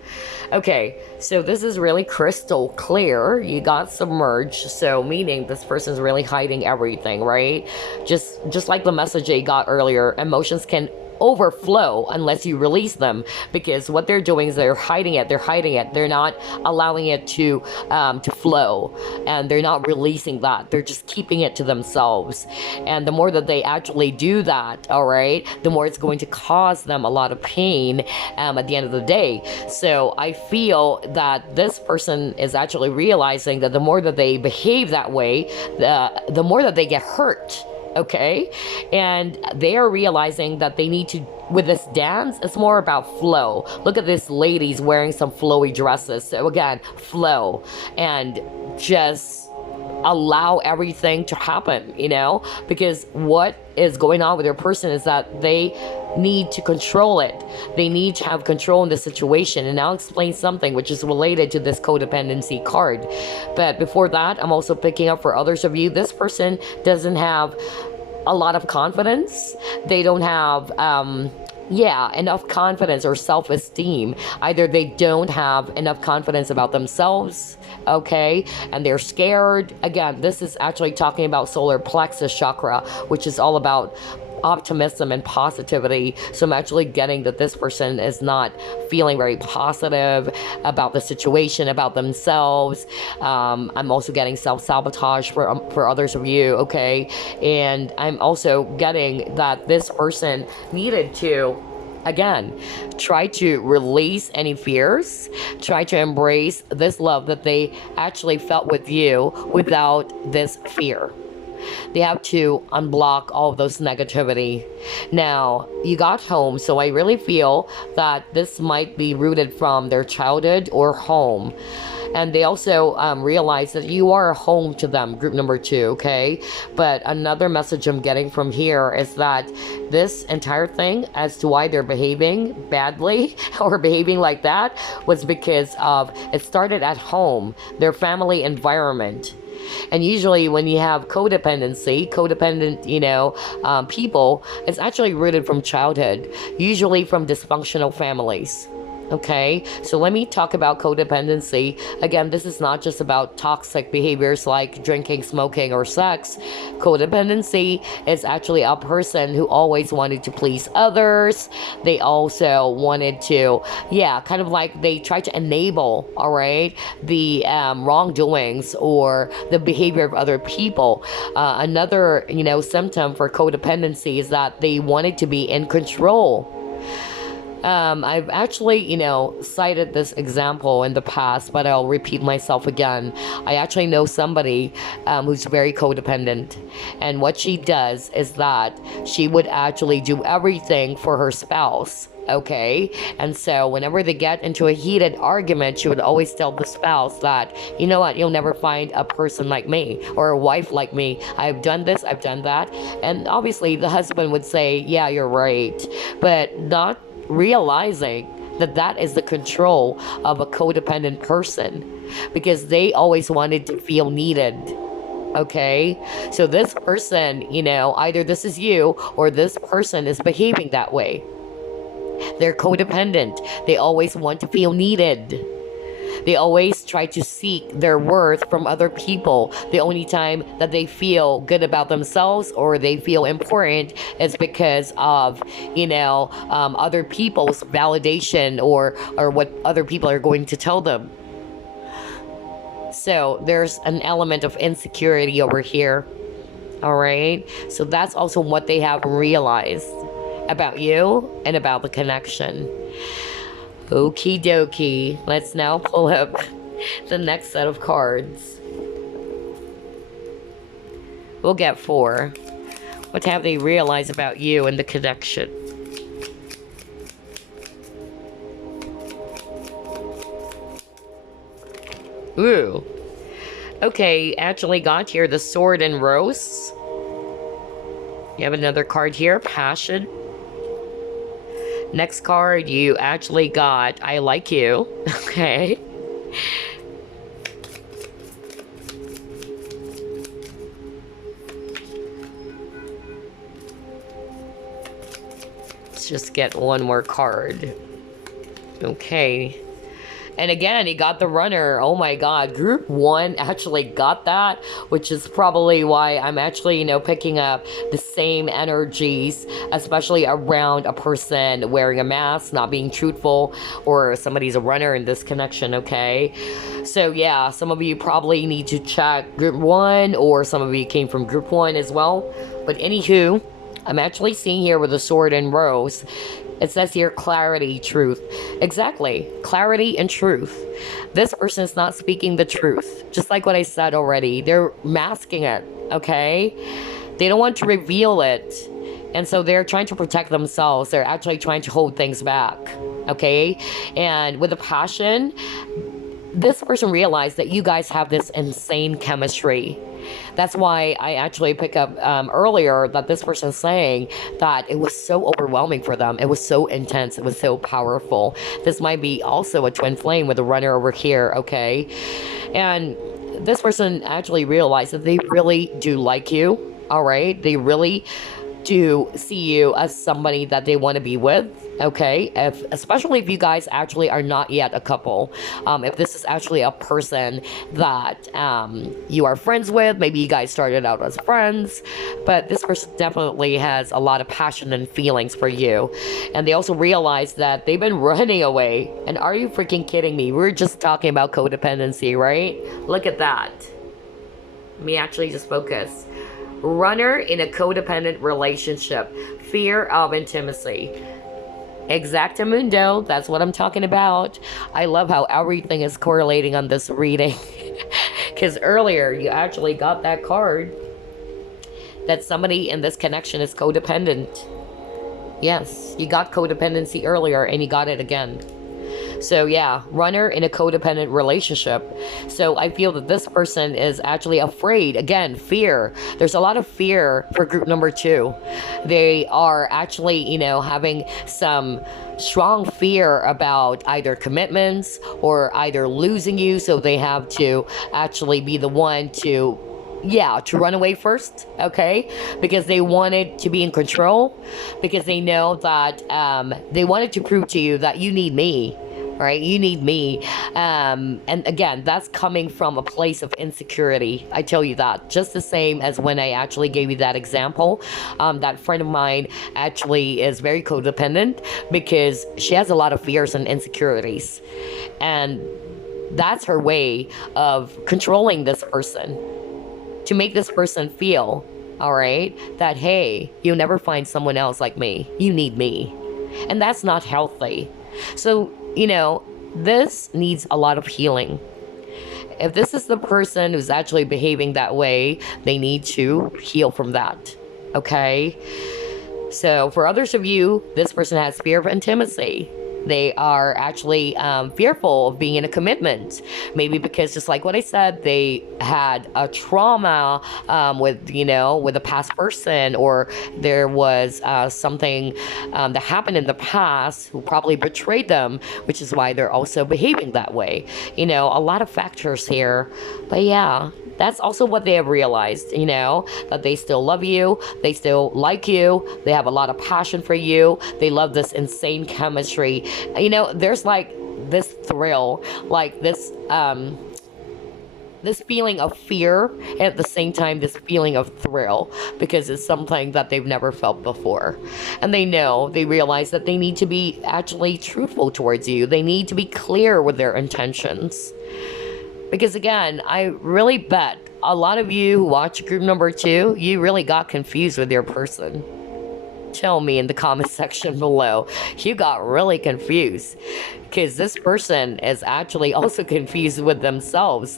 Okay, so this is really crystal clear. You got submerged, so meaning this person's really hiding everything, right? Just like the message I got earlier, emotions can overflow unless you release them, because what they're doing is they're hiding it. They're not allowing it to flow, and they're not releasing that. They're just keeping it to themselves. And the more that they actually do that, all right, the more it's going to cause them a lot of pain at the end of the day. So I feel that this person is actually realizing that the more that they behave that way, the more that they get hurt. Okay, and they are realizing that they need to, with this dance, it's more about flow. Look at this lady's wearing some flowy dresses. So again, flow, and just allow everything to happen, you know, because what is going on with your person is that they need to control it. They need to have control in the situation. And I'll explain something which is related to this codependency card. But before that, I'm also picking up for others of you, this person doesn't have a lot of confidence. They don't have enough confidence or self-esteem. Either they don't have enough confidence about themselves, okay, and they're scared. Again, this is actually talking about solar plexus chakra, which is all about optimism and positivity. So I'm actually getting that this person is not feeling very positive about the situation, about themselves. I'm also getting self-sabotage for others of you, okay? And I'm also getting that this person needed to, again, try to release any fears, try to embrace this love that they actually felt with you without this fear. They have to unblock all of those negativity. Now, you got home, so I really feel that this might be rooted from their childhood or home. And they also realize that you are a home to them, group number 2, okay? But another message I'm getting from here is that this entire thing, as to why they're behaving badly or behaving like that, was because of, it started at home, their family environment. And usually when you have codependent, you know, people, it's actually rooted from childhood, usually from dysfunctional families. Okay, so let me talk about codependency. Again, this is not just about toxic behaviors like drinking, smoking, or sex. Codependency is actually a person who always wanted to please others. They also wanted to, kind of like they try to enable, all right, the wrongdoings or the behavior of other people. Another, symptom for codependency is that they wanted to be in control. I've actually, cited this example in the past, but I'll repeat myself again. I actually know somebody who's very codependent. And what she does is that she would actually do everything for her spouse. Okay, and so whenever they get into a heated argument, she would always tell the spouse that, you know what, you'll never find a person like me or a wife like me. I've done this, I've done that. And obviously the husband would say, yeah, you're right, but not realizing that that is the control of a codependent person, because they always wanted to feel needed. Okay, so this person, either this is you or this person is behaving that way. They're codependent. They always want to feel needed. They always try to seek their worth from other people. The only time that they feel good about themselves or they feel important is because of, other people's validation or what other people are going to tell them. So there's an element of insecurity over here. All right. So that's also what they have realized about you and about the connection. Okie dokie. Let's now pull up the next set of cards. We'll get 4. What have they realized about you and the connection? Ooh. Okay, actually got here the Sword and Rose. You have another card here, Passion. Next card, you actually got I Like You. Okay. Let's just get one more card. Okay. And again, he got the Runner. Oh my god, Group 1 actually got that, which is probably why I'm actually, picking up the same energies, especially around a person wearing a mask, not being truthful, or somebody's a runner in this connection, okay? So yeah, some of you probably need to check Group 1, or some of you came from Group 1 as well. But anywho, I'm actually seeing here with the Sword and Rose, it says here, clarity, truth. Exactly. Clarity and truth. This person is not speaking the truth. Just like what I said already. They're masking it, okay? They don't want to reveal it. And so they're trying to protect themselves. They're actually trying to hold things back, okay? And with the Passion, this person realized that you guys have this insane chemistry. That's why I actually picked up earlier that this person saying that it was so overwhelming for them. It was so intense. It was so powerful. This might be also a twin flame with a Runner over here, okay? And this person actually realized that they really do like you, all right? They really do see you as somebody that they want to be with, okay? Especially if you guys actually are not yet a couple. If this is actually a person that you are friends with, maybe you guys started out as friends, but this person definitely has a lot of passion and feelings for you. And they also realize that they've been running away. And are you freaking kidding me? We're just talking about codependency, right? Look at that. Let me actually just focus. Runner in a codependent relationship. Fear of intimacy. Exactamundo, that's what I'm talking about. I love how everything is correlating on this reading. Because earlier, you actually got that card that somebody in this connection is codependent. Yes, you got codependency earlier and you got it again. So yeah, Runner in a codependent relationship. So I feel that this person is actually afraid. Again, fear. There's a lot of fear for group number 2. They are actually, having some strong fear about either commitments or either losing you. So they have to actually be the one to run away first, okay? Because they wanted to be in control, because they know that they wanted to prove to you that you need me, right? You need me. And again, that's coming from a place of insecurity. I tell you that. Just the same as when I actually gave you that example. That friend of mine actually is very codependent because she has a lot of fears and insecurities. And that's her way of controlling this person. To make this person feel, all right, that, hey, you'll never find someone else like me. You need me. And that's not healthy. So, this needs a lot of healing. If this is the person who's actually behaving that way, they need to heal from that. Okay? So for others of you, this person has fear of intimacy. They are actually fearful of being in a commitment. Maybe because, just like what I said, they had a trauma with a past person, or there was something that happened in the past who probably betrayed them, which is why they're also behaving that way. A lot of factors here. But yeah, that's also what they have realized, that they still love you, they still like you, they have a lot of passion for you, they love this insane chemistry. There's like this thrill, like this feeling of fear, and at the same time this feeling of thrill, because it's something that they've never felt before. And they realize that they need to be actually truthful towards you. They need to be clear with their intentions. Because again, I really bet a lot of you who watch group number 2, you really got confused with your person. Tell me in the comment section below. You got really confused. Because this person is actually also confused with themselves,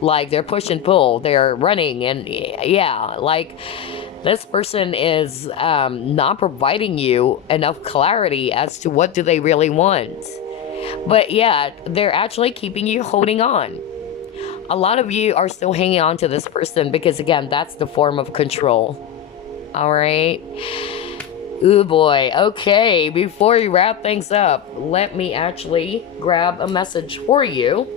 Like they're push and pull, they're running, and yeah, like this person is not providing you enough clarity as to what do they really want. But yeah, they're actually keeping you holding on. A lot of you are still hanging on to this person because, again, that's the form of control. All right. Ooh boy. Okay, before we wrap things up, let me actually grab a message for you.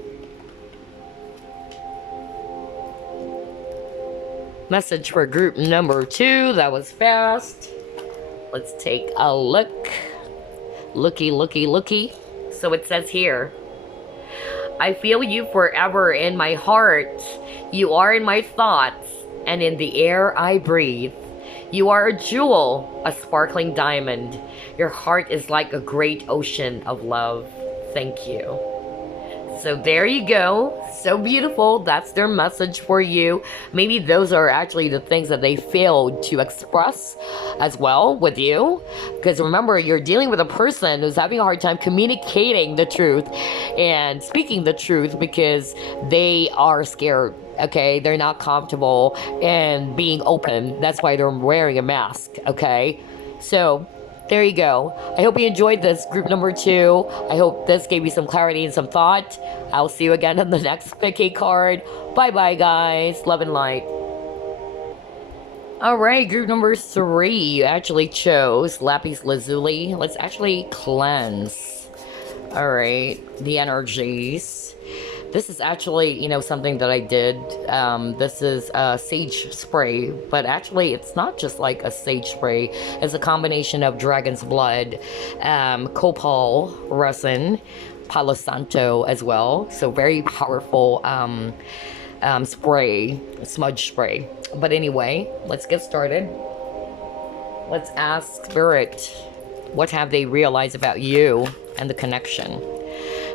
Message for group number 2. That was fast. Let's take a look. Looky. So it says here, I feel you forever in my heart. You are in my thoughts and in the air I breathe. You are a jewel, a sparkling diamond. Your heart is like a great ocean of love. Thank you. So there you go. So beautiful. That's their message for you. Maybe those are actually the things that they failed to express as well with you. Because remember, you're dealing with a person who's having a hard time communicating the truth and speaking the truth because they are scared. Okay, they're not comfortable in being open. That's why they're wearing a mask. Okay, so there you go. I hope you enjoyed this group number 2. I hope this gave you some clarity and some thought. I'll see you again on the next picky card. Bye bye, guys. Love and light. Alright, group number 3. You actually chose Lapis Lazuli. Let's actually cleanse. Alright, the energies. This is actually, something that I did. This is a sage spray, but actually it's not just like a sage spray. It's a combination of dragon's blood, copal resin, palo santo as well. So very powerful spray, smudge spray. But anyway, let's get started. Let's ask Spirit, what have they realized about you and the connection?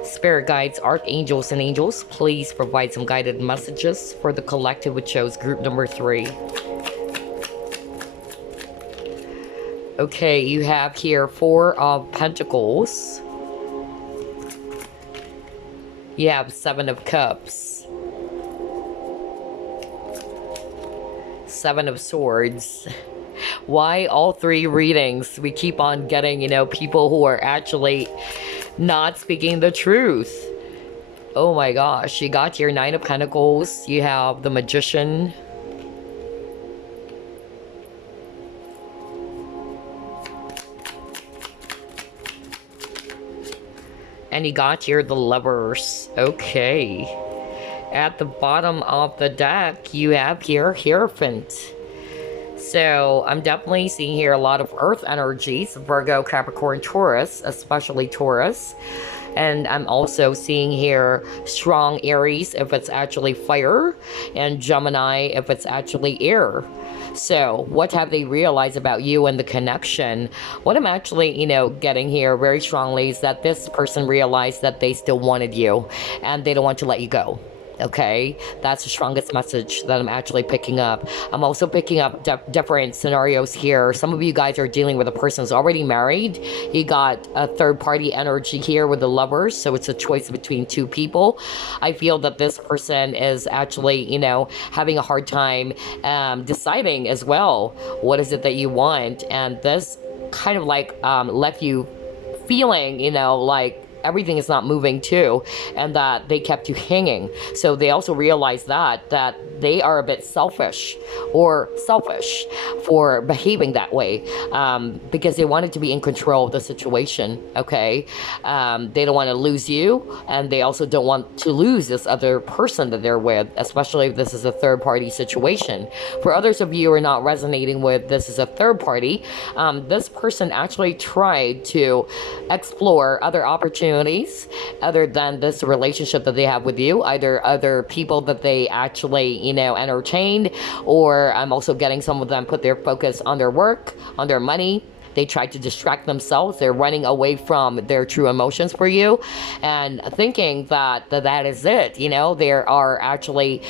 Spirit guides, archangels, and angels, please provide some guided messages for the collective which chose group number 3. Okay, you have here 4 of Pentacles. You have 7 of Cups. 7 of Swords. Why all 3 readings? We keep on getting, people who are actually not speaking the truth. Oh my gosh, you got your 9 of Pentacles. You have the Magician. And you got here the Lovers. Okay. At the bottom of the deck, you have here Hierophant. So I'm definitely seeing here a lot of earth energies, Virgo, Capricorn, Taurus, especially Taurus. And I'm also seeing here strong Aries if it's actually fire, and Gemini if it's actually air. So what have they realized about you and the connection? What I'm actually, getting here very strongly is that this person realized that they still wanted you and they don't want to let you go. Okay, that's the strongest message that I'm actually picking up. I'm also picking up different scenarios here. Some of you guys are dealing with a person who's already married. You got a third party energy here with the lovers, so it's a choice between two people. I feel that this person is actually, you know, having a hard time deciding as well what is it that you want, and this kind of like left you feeling, you know, like everything is not moving too, and that they kept you hanging. So they also realized that they are a bit selfish for behaving that way, because they wanted to be in control of the situation. Okay, they don't want to lose you, and they also don't want to lose this other person that they're with, especially if this is a third party situation. For others of you who are not resonating with this is a third party, this person actually tried to explore other opportunities other than this relationship that they have with you, either other people that they actually, you know, entertained, or I'm also getting some of them put their focus on their work, on their money. They try to distract themselves. They're running away from their true emotions for you and thinking that is it. You know, there are actually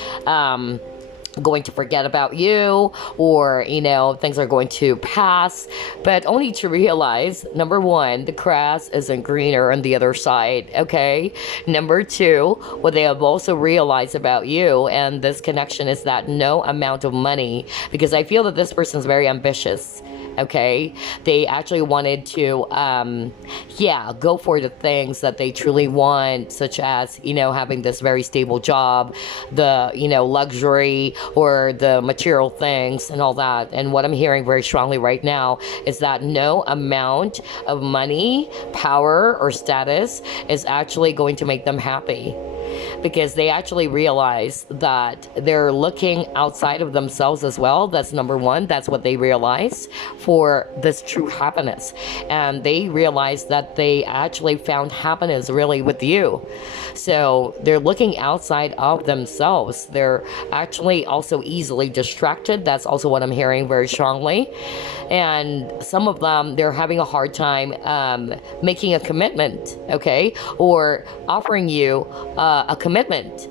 going to forget about you, or, you know, things are going to pass, but only to realize, number one, the grass isn't greener on the other side. Okay, number two, what they have also realized about you and this connection is that no amount of money, because I feel that this person is very ambitious. Okay, they actually wanted to go for the things that they truly want, such as, you know, having this very stable job, the, you know, luxury, or the material things and all that. And what I'm hearing very strongly right now is that no amount of money, power, or status is actually going to make them happy, because they actually realize that they're looking outside of themselves as well. That's number one. That's what they realize for this true happiness. And they realize that they actually found happiness really with you. So they're looking outside of themselves. They're actually also easily distracted. That's also what I'm hearing very strongly. And some of them, they're having a hard time making a commitment, okay, or offering you a commitment.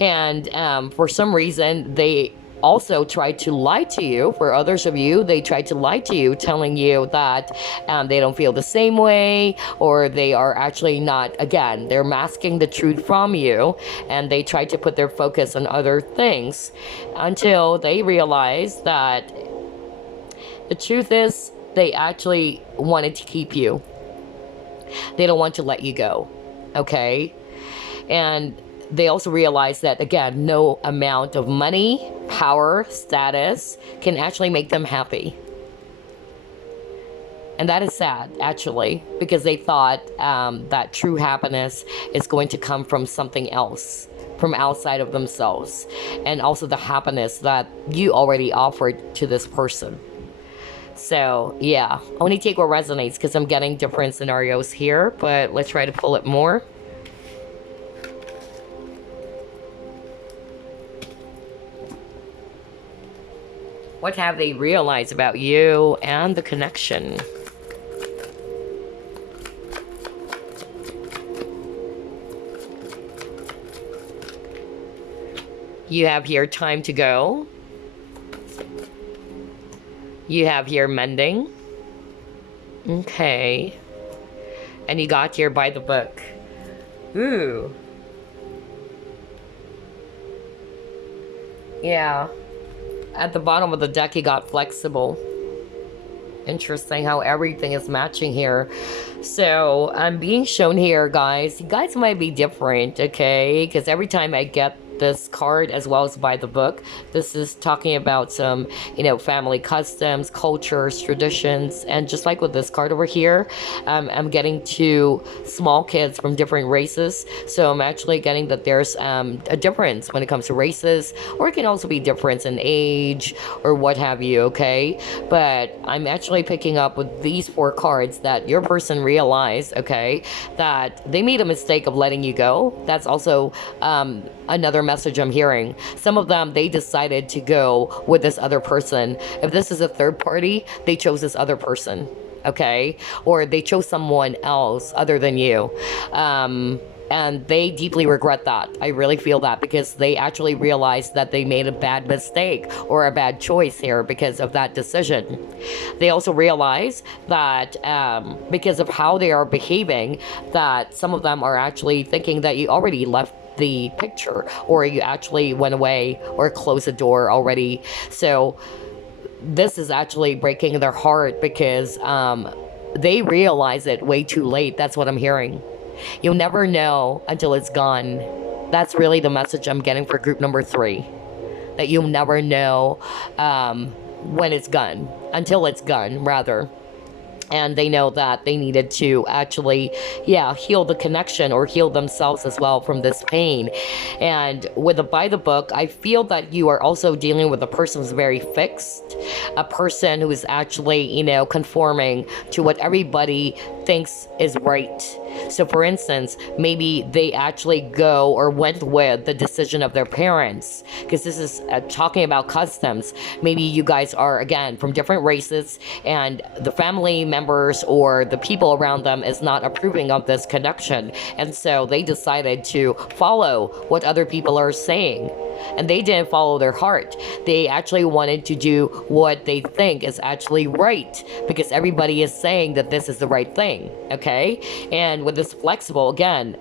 And for some reason, they also tried to lie to you. For others of you, they tried to lie to you, telling you that they don't feel the same way, or they are actually not. Again, they're masking the truth from you, and they try to put their focus on other things until they realize that the truth is they actually wanted to keep you. They don't want to let you go. Okay? And they also realize that, again, no amount of money, power, status can actually make them happy. And that is sad, actually, because they thought that true happiness is going to come from something else, from outside of themselves, and also the happiness that you already offered to this person. So, yeah, only take what resonates, because I'm getting different scenarios here, but let's try to pull it more. What have they realized about you and the connection? You have here time to go. You have here mending. Okay. And you got here by the book. Ooh. Yeah. At the bottom of the deck, you got flexible. Interesting how everything is matching here. So I'm being shown here, guys. You guys might be different, okay? Because every time I get this card, as well as by the book, this is talking about some, you know, family customs, cultures, traditions. And just like with this card over here, I'm getting two small kids from different races. So I'm actually getting that there's a difference when it comes to races, or it can also be difference in age or what have you, okay? But I'm actually picking up with these four cards that your person realized, okay, that they made a mistake of letting you go. That's also another message I'm hearing. Some of them, they decided to go with this other person. If this is a third party, they chose this other person. okay? Or they chose someone else other than you. And they deeply regret that. I really feel that, because they actually realized that they made a bad mistake or a bad choice here because of that decision. They also realize that because of how they are behaving, that some of them are actually thinking that you already left the picture, or you actually went away or closed the door already. So this is actually breaking their heart, because they realize it way too late. That's what I'm hearing. You'll never know until it's gone. That's really the message I'm getting for group number 3. That you'll never know when it's gone, until it's gone, rather. And they know that they needed to actually, heal the connection, or heal themselves as well from this pain. And with the by the book, I feel that you are also dealing with a person who's very fixed, a person who is actually, conforming to what everybody thinks is right. So for instance, maybe they actually go or went with the decision of their parents, because this is talking about customs. Maybe you guys are, again, from different races, and the family members or the people around them is not approving of this connection. And so they decided to follow what other people are saying. And they didn't follow their heart. They actually wanted to do what they think is actually right, because everybody is saying that this is the right thing, okay? And with this flexible, again,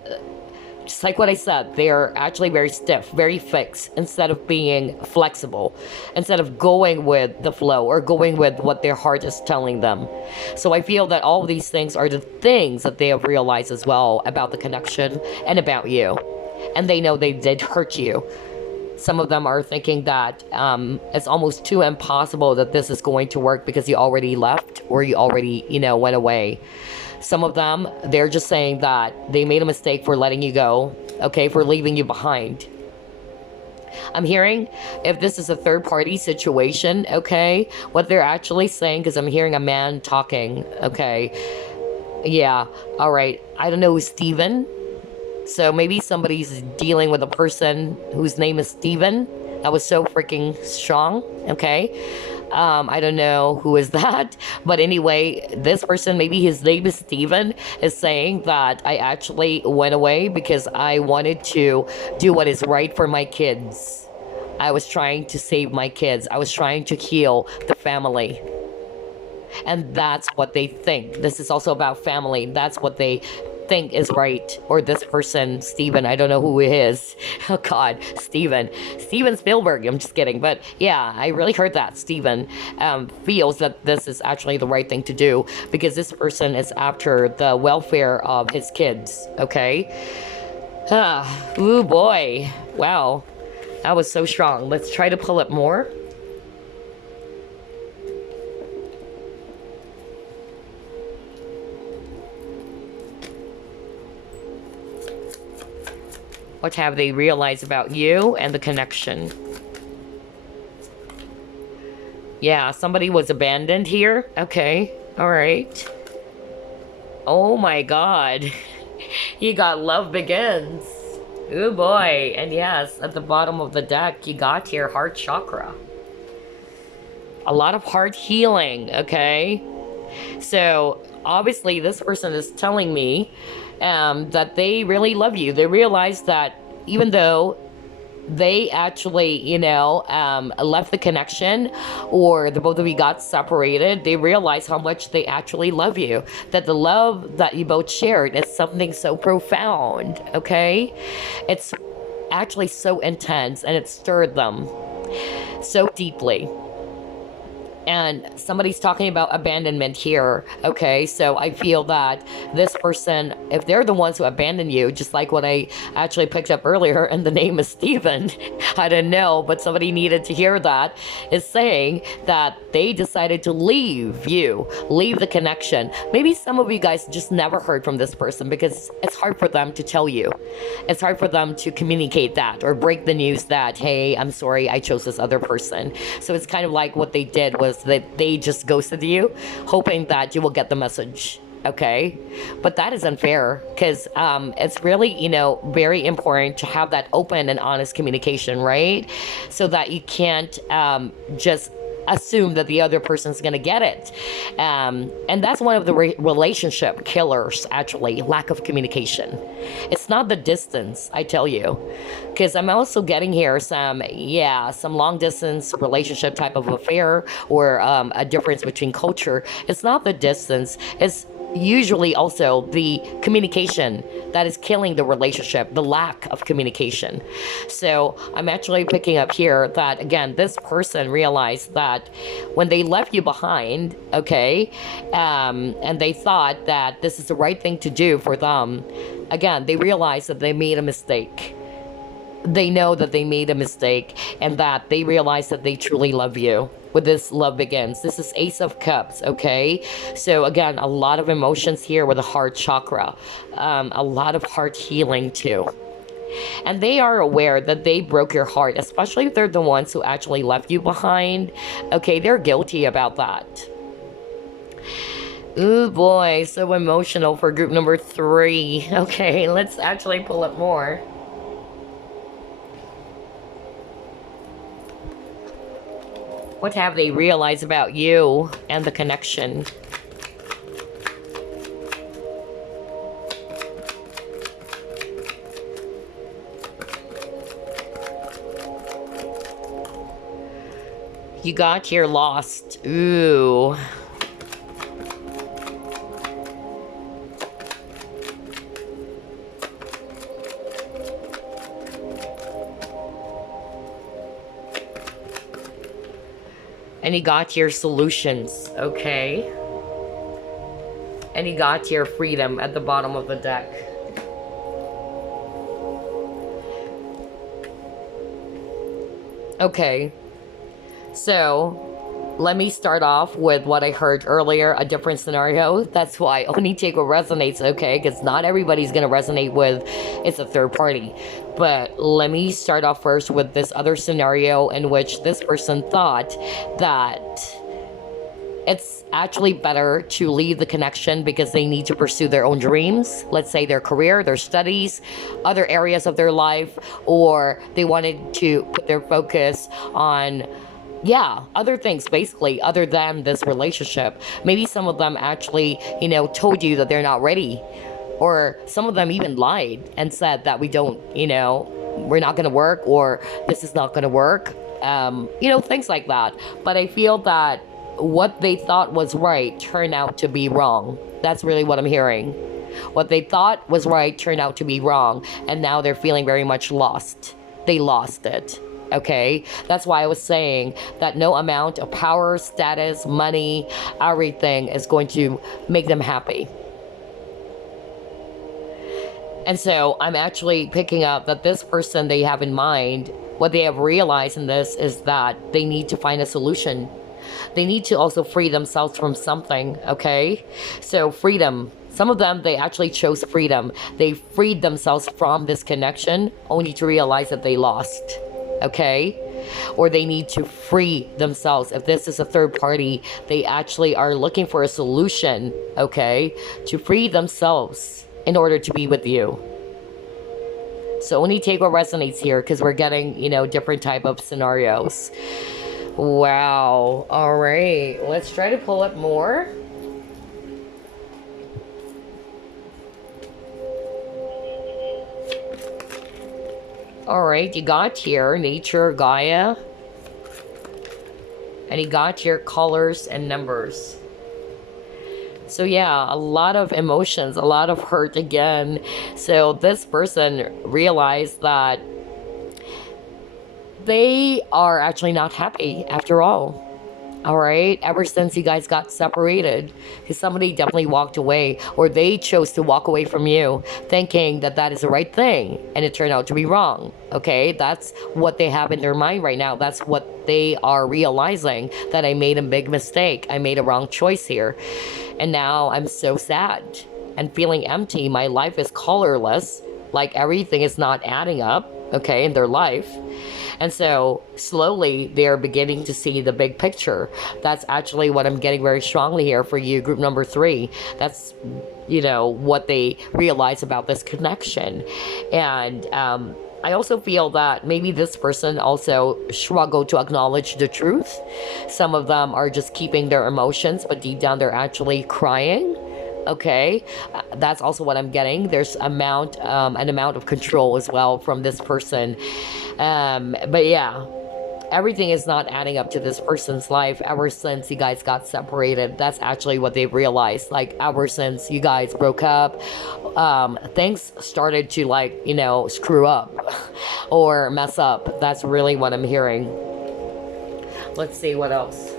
just like what I said, they are actually very stiff, very fixed, instead of being flexible, instead of going with the flow or going with what their heart is telling them. So I feel that all of these things are the things that they have realized as well about the connection and about you. And they know they did hurt you. Some of them are thinking that it's almost too impossible that this is going to work, because you already left, or you already, went away. Some of them, they're just saying that they made a mistake for letting you go, okay, for leaving you behind. I'm hearing, if this is a third-party situation, okay, what they're actually saying, because I'm hearing a man talking, okay, yeah, all right, I don't know who's Steven. So maybe somebody's dealing with a person whose name is Steven. That was so freaking strong, okay? I don't know who is that. But anyway, this person, maybe his name is Steven, is saying that I actually went away because I wanted to do what is right for my kids. I was trying to save my kids. I was trying to heal the family. And that's what they think. This is also about family. That's what they think is right. Or this person, Steven, I don't know who he is. Oh God, Steven Spielberg. I'm just kidding. But yeah, I really heard that Steven feels that this is actually the right thing to do, because this person is after the welfare of his kids. Okay. Ooh boy. Wow. That was so strong. Let's try to pull it more. What have they realized about you and the connection? Yeah, somebody was abandoned here. Okay, all right. Oh my God. You got love begins. Oh boy. And yes, at the bottom of the deck, you got here heart chakra. A lot of heart healing, okay? So obviously this person is telling me that they really love you. They realize that even though they actually, left the connection, or the both of you got separated, they realize how much they actually love you. That the love that you both shared is something so profound, okay? It's actually so intense, and it stirred them so deeply. And somebody's talking about abandonment here, okay? So I feel that this person, if they're the ones who abandoned you, just like what I actually picked up earlier, and the name is Steven, I don't know, but somebody needed to hear that, is saying that they decided to leave you, leave the connection. Maybe some of you guys just never heard from this person, because it's hard for them to tell you. It's hard for them to communicate that, or break the news that, hey, I'm sorry, I chose this other person. So it's kind of like what they did was that they just ghosted you, hoping that you will get the message, okay? But that is unfair, because it's really, very important to have that open and honest communication, right? So that you can't just assume that the other person's gonna get it. And that's one of the relationship killers, actually, lack of communication. It's not the distance, I tell you, because I'm also getting here some long distance relationship type of affair, or a difference between culture. It's not the distance, it's usually also the communication that is killing the relationship, the lack of communication. So I'm actually picking up here that, again, this person realized that when they left you behind, okay, and they thought that this is the right thing to do for them, again, they realized that they made a mistake. They know that they made a mistake, and that they realize that they truly love you. With this, love begins. This is Ace of Cups, okay? So again, a lot of emotions here with the heart chakra. A lot of heart healing too. And they are aware that they broke your heart, especially if they're the ones who actually left you behind. Okay, they're guilty about that. Ooh boy, so emotional for group number 3. Okay, let's actually pull up more. What have they realized about you and the connection? You got here lost. Ooh. And you got your solutions, okay? And you got your freedom at the bottom of the deck. Okay. So, let me start off with what I heard earlier, a different scenario. That's why only take what resonates, okay? Because not everybody's going to resonate with it's a third party. But let me start off first with this other scenario in which this person thought that it's actually better to leave the connection because they need to pursue their own dreams. Let's say their career, their studies, other areas of their life, or they wanted to put their focus on other things, basically, other than this relationship. Maybe some of them actually, told you that they're not ready. Or some of them even lied and said that we don't, we're not going to work, or this is not going to work. Things like that. But I feel that what they thought was right turned out to be wrong. That's really what I'm hearing. What they thought was right turned out to be wrong. And now they're feeling very much lost. They lost it. Okay, that's why I was saying that no amount of power, status, money, everything is going to make them happy. And so I'm actually picking up that this person they have in mind, what they have realized in this is that they need to find a solution. They need to also free themselves from something, okay? So freedom. Some of them, they actually chose freedom. They freed themselves from this connection only to realize that they lost. Okay, or they need to free themselves. If this is a third party, they actually are looking for a solution, okay, to free themselves in order to be with you. So only take what resonates here, because we're getting, different type of scenarios. Wow. All right, let's try to pull up more. Alright, you got here nature, Gaia. And you got here colors and numbers. So yeah, a lot of emotions, a lot of hurt again. So this person realized that they are actually not happy after all. Alright, ever since you guys got separated, because somebody definitely walked away, or they chose to walk away from you thinking that that is the right thing, and it turned out to be wrong. Okay, that's what they have in their mind right now. That's what they are realizing, that I made a big mistake. I made a wrong choice here. And now I'm so sad and feeling empty. My life is colorless, like everything is not adding up, okay, in their life. And so slowly they're beginning to see the big picture. That's actually what I'm getting very strongly here for you, group number 3. That's, what they realize about this connection. And I also feel that maybe this person also struggled to acknowledge the truth. Some of them are just keeping their emotions, but deep down they're actually crying. Okay, that's also what I'm getting. There's an amount of control as well from this person. But yeah, everything is not adding up to this person's life ever since you guys got separated. That's actually what they've realized. Like, ever since you guys broke up, things started to, like, you know, screw up or mess up. That's really what I'm hearing. Let's see what else.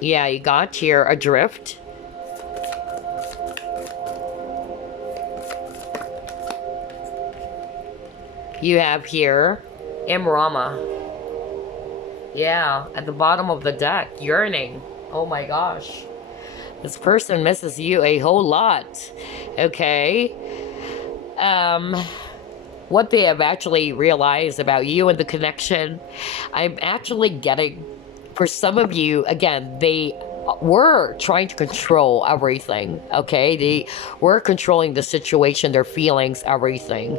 Yeah, you got here adrift. You have here Imrama. Yeah, at the bottom of the deck, yearning. Oh my gosh. This person misses you a whole lot. Okay. What they have actually realized about you and the connection, I'm actually getting, for some of you, again, they were trying to control everything, okay? They were controlling the situation, their feelings, everything.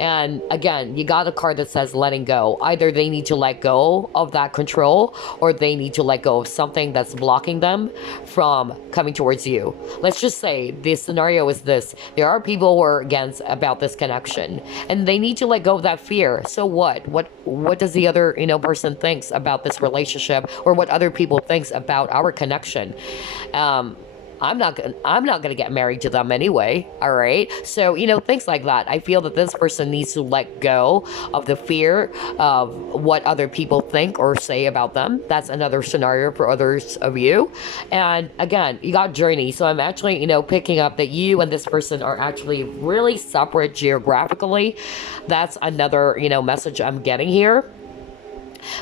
And again, you got a card that says letting go. Either they need to let go of that control, or they need to let go of something that's blocking them from coming towards you. Let's just say the scenario is this: there are people who are against about this connection, and they need to let go of that fear. So what does the other, you know, person thinks about this relationship, or what other people thinks about our connection? I'm not gonna get married to them anyway. All right, so, you know, things like that. I feel that this person needs to let go of the fear of what other people think or say about them. That's another scenario for others of you. And again, you got journey, so I'm actually, you know, picking up that you and this person are actually really separate geographically. That's another, you know, message I'm getting here.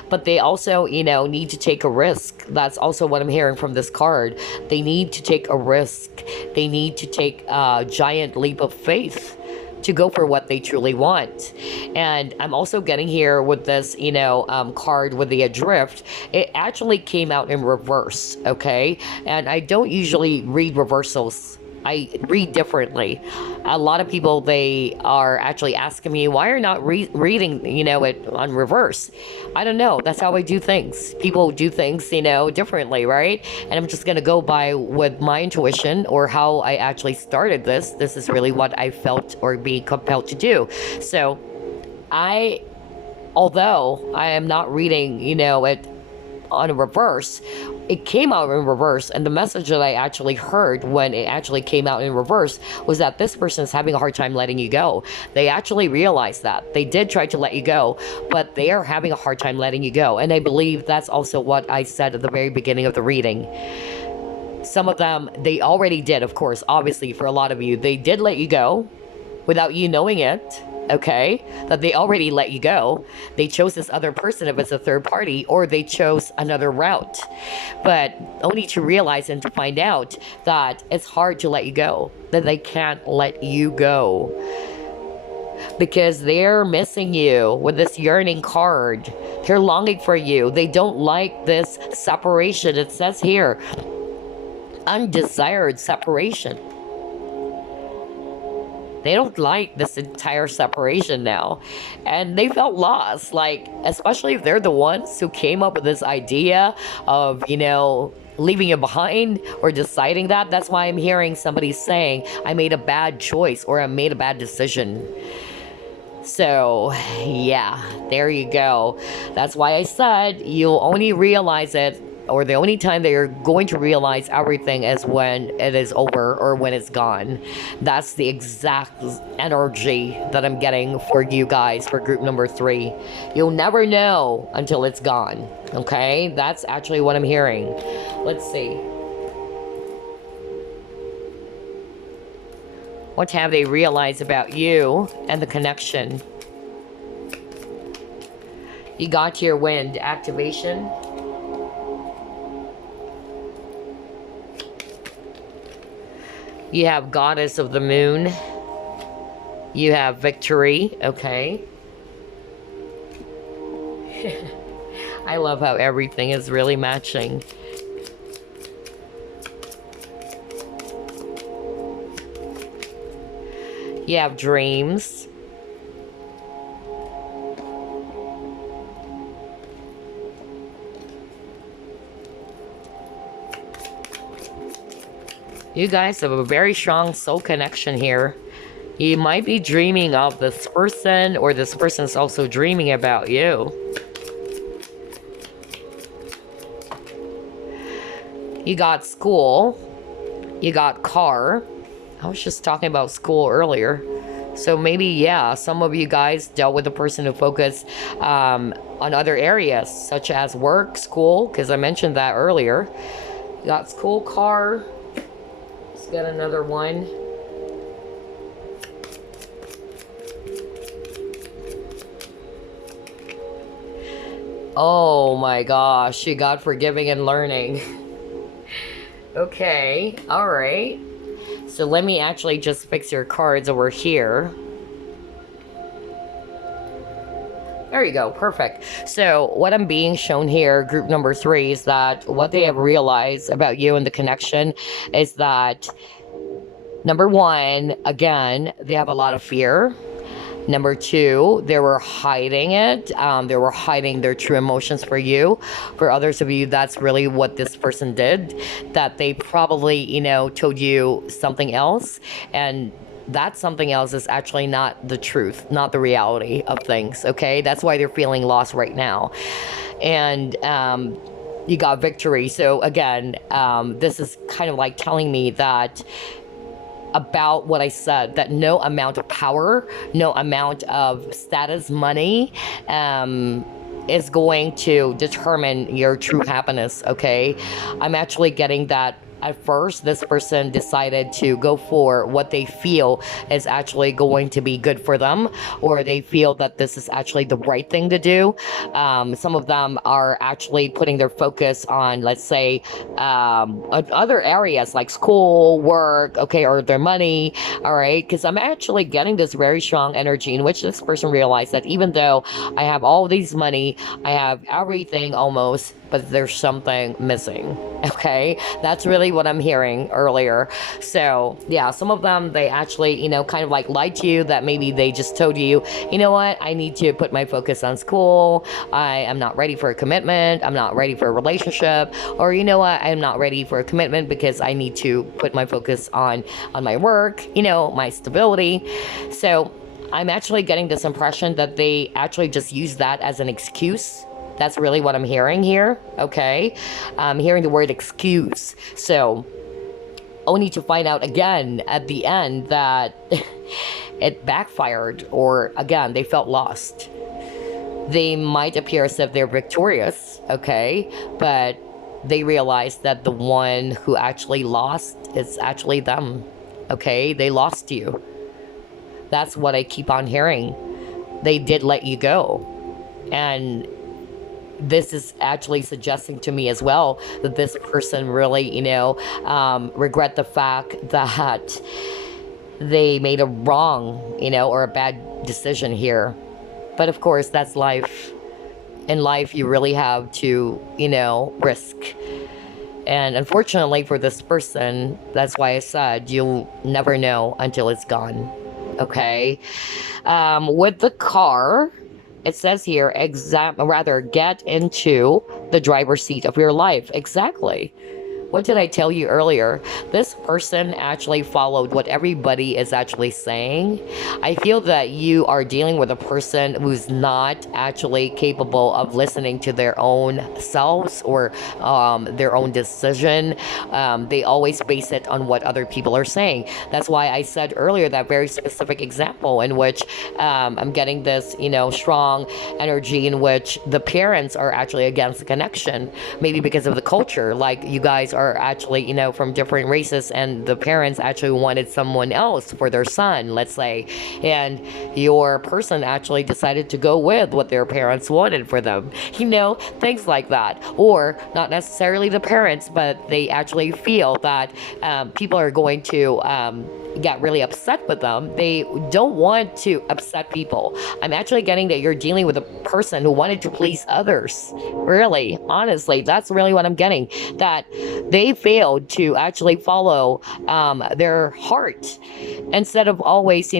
But they also, you know, need to take a risk. That's also what I'm hearing from this card. They need to take a risk. They need to take a giant leap of faith to go for what they truly want. And I'm also getting here with this, you know, card with the adrift. It actually came out in reverse, okay? And I don't usually read reversals. I read differently. A lot of people, they are actually asking me, why are you not reading, you know, it on reverse? I don't know. That's how I do things. People do things, you know, differently, right? And I'm just going to go by with my intuition or how I actually started this. This is really what I felt or being compelled to do. So although I am not reading, you know, it on reverse, it came out in reverse, and the message that I actually heard when it actually came out in reverse was that this person is having a hard time letting you go. They actually realized that. They did try to let you go, but they are having a hard time letting you go. And I believe that's also what I said at the very beginning of the reading. Some of them, they already did, of course, obviously for a lot of you, they did let you go without you knowing it. Okay, that they already let you go. They chose this other person if it's a third party, or they chose another route, but only to realize and to find out that it's hard to let you go, that they can't let you go because they're missing you with this yearning card. They're longing for you. They don't like this separation. It says here, undesired separation. They don't like this entire separation now. And they felt lost, like, especially if they're the ones who came up with this idea of, you know, leaving it behind or deciding that. That's why I'm hearing somebody saying, I made a bad choice or I made a bad decision. So, yeah, there you go. That's why I said you'll only realize it, or the only time that you're going to realize everything is when it is over or when it's gone. That's the exact energy that I'm getting for you guys for group number 3. You'll never know until it's gone. Okay? That's actually what I'm hearing. Let's see. What have they realized about you and the connection? You got your wind activation. You have Goddess of the Moon. You have Victory. Okay. I love how everything is really matching. You have dreams. You guys have a very strong soul connection here. You might be dreaming of this person, or this person is also dreaming about you. You got school. You got car. I was just talking about school earlier. So maybe, yeah, some of you guys dealt with a person who focused on other areas, such as work, school, because I mentioned that earlier. You got school, car. Let's get another one. Oh my gosh, you got forgiving and learning. Okay, all right. So let me actually just fix your cards over here. There you go, perfect. So what I'm being shown here, group number 3, is that what they have realized about you and the connection is that, number 1, again, they have a lot of fear. Number 2, they were hiding it. They were hiding their true emotions for you. For others of you, that's really what this person did. That they probably, you know, told you something else. And that something else is actually not the truth, not the reality of things, okay? That's why they're feeling lost right now. And you got victory. So again, this is kind of like telling me that about what I said, that no amount of power, no amount of status, money, is going to determine your true happiness, okay? I'm actually getting that at first this person decided to go for what they feel is actually going to be good for them, or they feel that this is actually the right thing to do. Some of them are actually putting their focus on, let's say, other areas like school, work, okay, or their money, all right? Because I'm actually getting this very strong energy in which this person realized that even though I have all these money, I have everything almost, but there's something missing, okay? That's really what I'm hearing earlier. So yeah, some of them, they actually, you know, kind of like lied to you, that maybe they just told you, you know what, I need to put my focus on school. I am not ready for a commitment. I'm not ready for a relationship. Or you know what, I'm not ready for a commitment because I need to put my focus on my work, you know, my stability. So I'm actually getting this impression that they actually just use that as an excuse. That's really what I'm hearing here, okay? I'm hearing the word excuse. So, only to find out again at the end that it backfired, or again, they felt lost. They might appear as if they're victorious, okay? But they realized that the one who actually lost is actually them, okay? They lost you. That's what I keep on hearing. They did let you go. And this is actually suggesting to me as well that this person really, you know, regret the fact that they made a wrong, you know, or a bad decision here. But of course, that's life. In life, you really have to, you know, risk. And unfortunately for this person, that's why I said you'll never know until it's gone. Okay? With the car, it says here, get into the driver's seat of your life. Exactly. What did I tell you earlier? This person actually followed what everybody is actually saying. I feel that you are dealing with a person who's not actually capable of listening to their own selves or their own decision. They always base it on what other people are saying. That's why I said earlier that very specific example in which I'm getting this, you know, strong energy in which the parents are actually against the connection. Maybe because of the culture, like you guys are actually, you know, from different races, and the parents actually wanted someone else for their son, let's say, and your person actually decided to go with what their parents wanted for them, you know, things like that. Or not necessarily the parents, but they actually feel that people are going to get really upset with them. They don't want to upset people. I'm actually getting that you're dealing with a person who wanted to please others. Really, honestly, that's really what I'm getting. That They failed to actually follow their heart instead of always,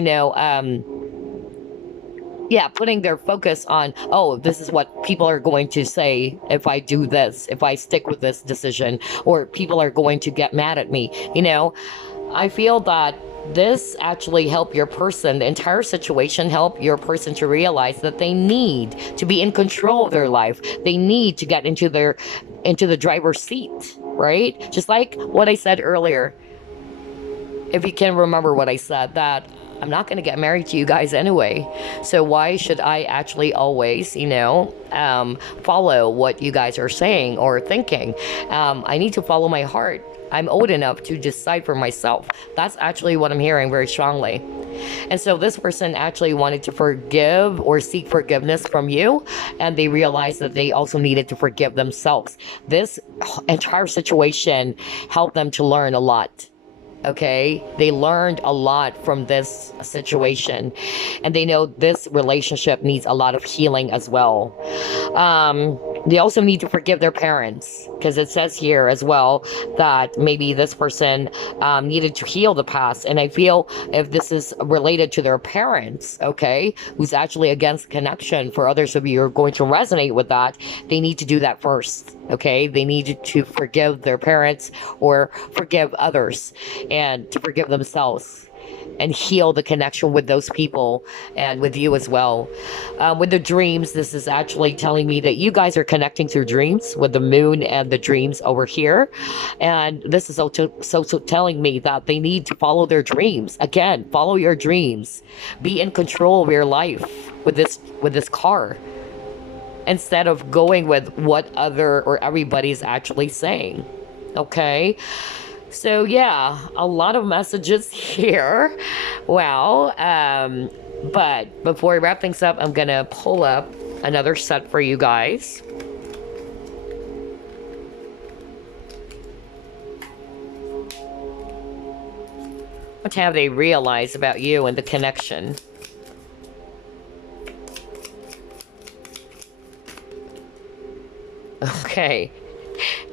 yeah, putting their focus on, oh, this is what people are going to say if I do this, if I stick with this decision, or people are going to get mad at me. I feel that this actually helped your person, the entire situation helped your person to realize that they need to be in control of their life. They need to get into the driver's seat, right? Just like what I said earlier. If you can remember what I said, that I'm not going to get married to you guys anyway. So why should I actually always, follow what you guys are saying or thinking? I need to follow my heart. I'm old enough to decide for myself. That's actually what I'm hearing very strongly. And so this person actually wanted to forgive or seek forgiveness from you, and they realized that they also needed to forgive themselves. This entire situation helped them to learn a lot. Okay, they learned a lot from this situation, and they know this relationship needs a lot of healing as well. They also need to forgive their parents, because it says here as well that maybe this person needed to heal the past. And I feel if this is related to their parents, okay, who's actually against connection, for others of you who are going to resonate with that, they need to do that first. Okay, they need to forgive their parents or forgive others, and to forgive themselves and heal the connection with those people and with you as well. With the dreams, this is actually telling me that you guys are connecting through dreams with the moon and the dreams over here. And this is also telling me that they need to follow their dreams. Again, follow your dreams. Be in control of your life with this car, instead of going with what other or everybody's actually saying. Okay, so yeah, a lot of messages here. Wow. But before I wrap things up, I'm gonna pull up another set for you guys. What have they realized about you and the connection? Okay,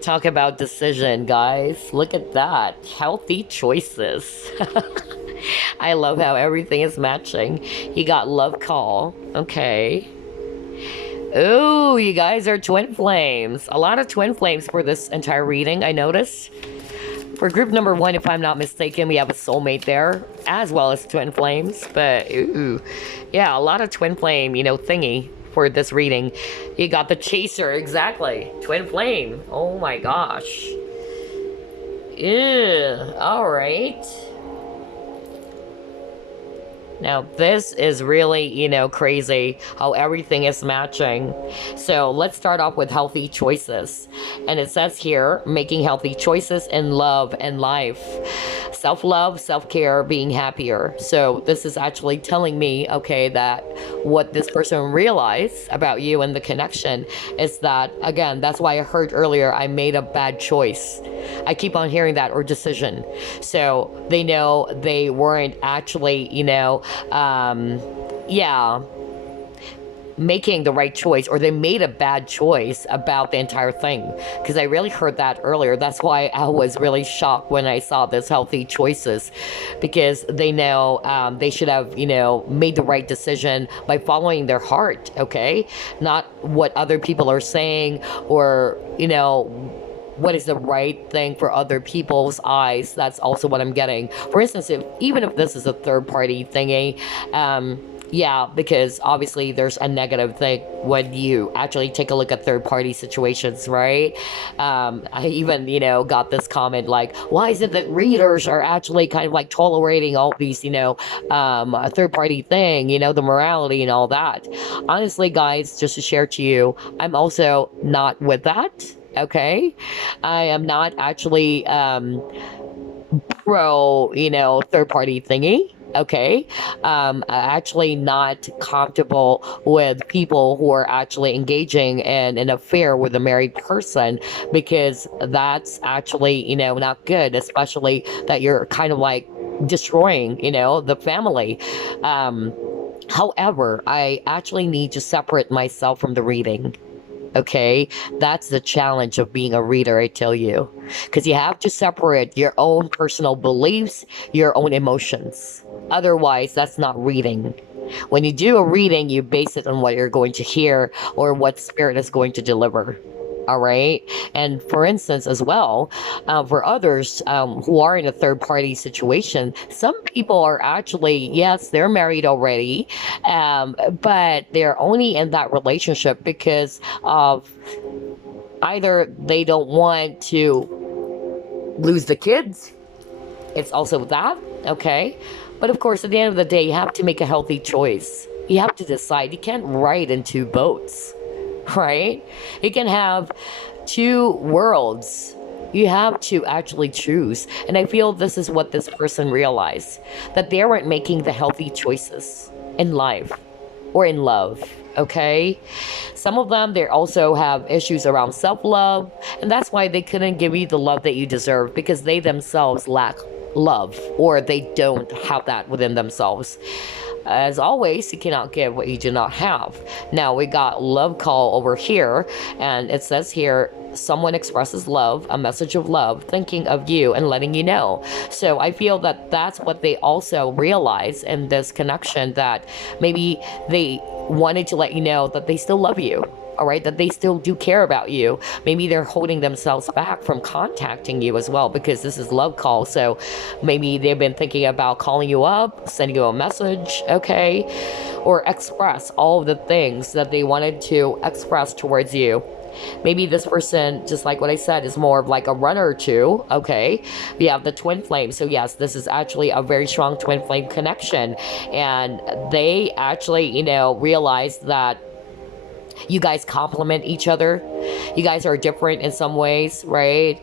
talk about decision, guys. Look at that. Healthy choices. I love how everything is matching. You got love call. Okay. Oh, you guys are twin flames. A lot of twin flames for this entire reading, I noticed. For group number 1, if I'm not mistaken, we have a soulmate there, as well as twin flames. But, ooh, yeah, a lot of twin flame, thingy for this reading. You got the chaser, exactly. Twin flame. Oh my gosh. Ew. Alright. Now, this is really, crazy how everything is matching. So let's start off with healthy choices. And it says here, making healthy choices in love and life. Self-love, self-care, being happier. So this is actually telling me, okay, that what this person realized about you and the connection is that, again, that's why I heard earlier, I made a bad choice. I keep on hearing that, or decision. So they know they weren't actually, making the right choice, or they made a bad choice about the entire thing, because I really heard that earlier. That's why I was really shocked when I saw this healthy choices, because they know they should have made the right decision by following their heart, okay, not what other people are saying, or what is the right thing for other people's eyes. That's also what I'm getting. For instance, even if this is a third party thingy, yeah, because obviously there's a negative thing when you actually take a look at third party situations, right? I even, got this comment like, why is it that readers are actually kind of like tolerating all these, third party thing, the morality and all that. Honestly, guys, just to share to you, I'm also not with that. Okay, I am not actually pro, third party thingy. Okay, actually not comfortable with people who are actually engaging in an affair with a married person, because that's actually, not good, especially that you're kind of like destroying, the family. However, I actually need to separate myself from the reading. Okay, that's the challenge of being a reader, I tell you. Because you have to separate your own personal beliefs, your own emotions. Otherwise, that's not reading. When you do a reading, you base it on what you're going to hear or what spirit is going to deliver. All right. And for instance, as well, for others who are in a third party situation, some people are actually, yes, they're married already, but they're only in that relationship because of either they don't want to lose the kids. It's also that, okay? But of course, at the end of the day, you have to make a healthy choice. You have to decide. You can't ride in two boats, right? You can have two worlds. You have to actually choose. And I feel this is what this person realized, that they weren't making the healthy choices in life or in love. Okay, some of them, they also have issues around self-love, and that's why they couldn't give you the love that you deserve, because they themselves lack love, or they don't have that within themselves. As always, you cannot give what you do not have. Now we got love call over here, and it says here, someone expresses love, a message of love, thinking of you and letting you know. So I feel that that's what they also realize in this connection, that maybe they wanted to let you know that they still love you. All right, that they still do care about you. Maybe they're holding themselves back from contacting you as well, because this is love call. So maybe they've been thinking about calling you up, sending you a message, okay, or express all of the things that they wanted to express towards you. Maybe this person, just like what I said, is more of like a runner or two, okay? We have the twin flame. So yes, this is actually a very strong twin flame connection. And they actually, realize that you guys complement each other. You guys are different in some ways, right?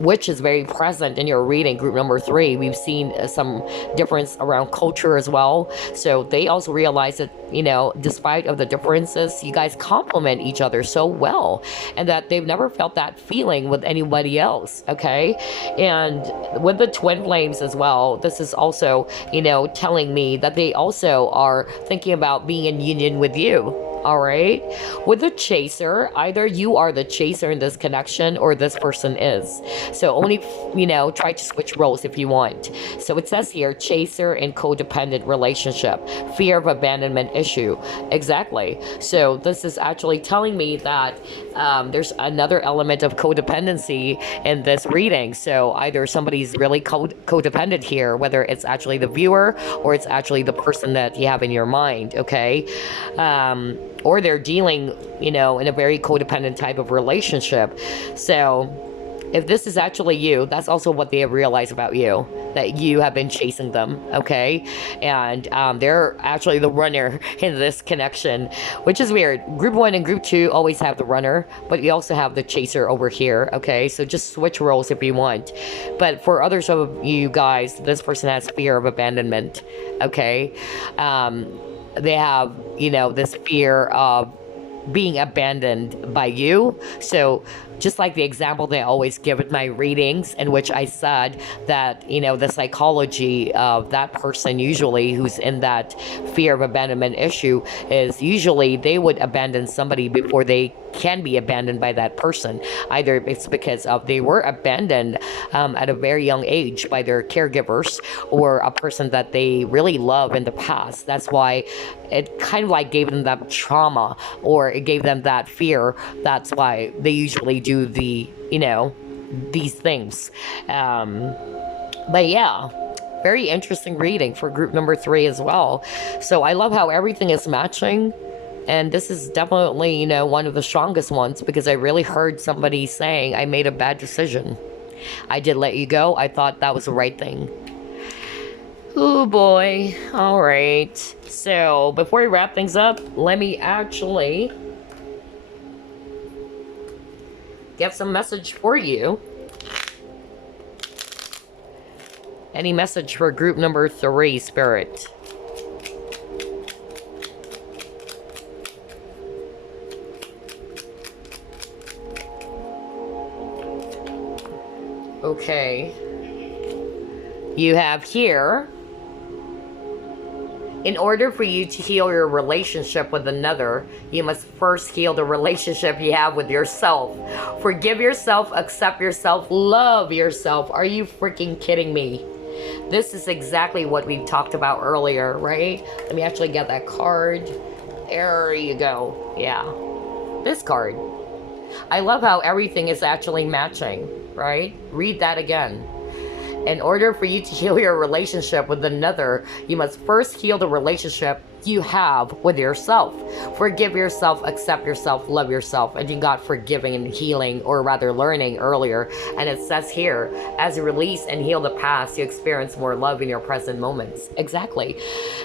Which is very present in your reading, group number 3. We've seen some difference around culture as well. So they also realize that, despite of the differences, you guys complement each other so well, and that they've never felt that feeling with anybody else, okay? And with the twin flames as well, this is also, telling me that they also are thinking about being in union with you. All right. With the chaser, either you are the chaser in this connection or this person is. So only, try to switch roles if you want. So it says here, chaser and codependent relationship, fear of abandonment issue. Exactly. So this is actually telling me that there's another element of codependency in this reading. So either somebody's really codependent here, whether it's actually the viewer or it's actually the person that you have in your mind. Okay. Or they're dealing, in a very codependent type of relationship. So if this is actually you, that's also what they have realized about you, that you have been chasing them, okay? And they're actually the runner in this connection, which is weird. Group 1 and Group 2 always have the runner, but you also have the chaser over here, okay? So just switch roles if you want. But for others of you guys, this person has fear of abandonment, okay? They have, this fear of being abandoned by you. So just like the example they always give in my readings, in which I said that, the psychology of that person usually who's in that fear of abandonment issue is usually they would abandon somebody before they can be abandoned by that person. Either it's because of they were abandoned at a very young age by their caregivers, or a person that they really love in the past. That's why it kind of like gave them that trauma, or it gave them that fear. That's why they usually do the, these things. But yeah, very interesting reading for group number 3 as well. So I love how everything is matching. And this is definitely, one of the strongest ones, because I really heard somebody saying, I made a bad decision. I did let you go. I thought that was the right thing. Oh boy. All right. So before we wrap things up, let me actually get some message for you. Any message for group number 3, Spirit? Okay. You have here In order for you to heal your relationship with another, you must first heal the relationship you have with yourself. Forgive yourself, accept yourself, love yourself. Are you freaking kidding me? This is exactly what we talked about earlier, right? Let me actually get that card. There you go. Yeah. This card. I love how everything is actually matching, right? Read that again. In order for you to heal your relationship with another, you must first heal the relationship you have with yourself. Forgive yourself, accept yourself, love yourself. And you got forgiving and healing, or rather learning earlier. And it says here, as you release and heal the past, you experience more love in your present moments. Exactly.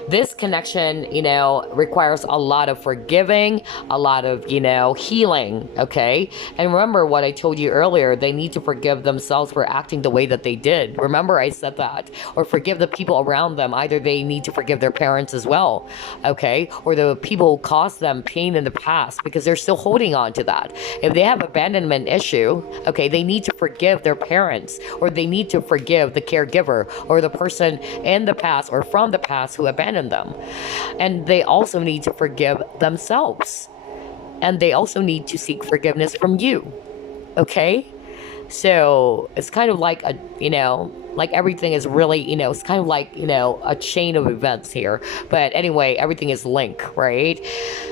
This connection, you know, requires a lot of forgiving, a lot of, you know, healing. Okay. And remember what I told you earlier, they need to forgive themselves for acting the way that they did. Remember I said that. Or forgive the people around them. Either they need to forgive their parents as well. Okay, or the people who caused them pain in the past, because they're still holding on to that. If they have abandonment issue, okay, they need to forgive their parents, or they need to forgive the caregiver or the person in the past or from the past who abandoned them. And they also need to forgive themselves, and they also need to seek forgiveness from you. Okay, so it's kind of like a, you know, like everything is really, you know, it's kind of like, you know, a chain of events here. But anyway, everything is linked, right?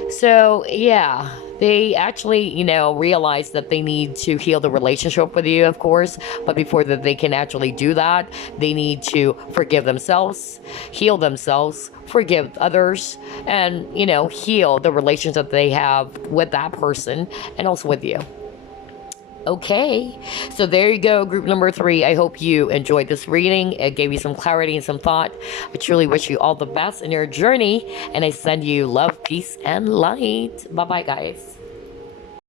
So yeah, they actually, you know, realize that they need to heal the relationship with you, of course. But before that they can actually do that, they need to forgive themselves, heal themselves, forgive others, and, you know, heal the relationship they have with that person and also with you. Okay, so there you go, group number 3. I hope you enjoyed this reading. It gave you some clarity and some thought. I truly wish you all the best in your journey, and I send you love, peace, and light. Bye-bye, guys.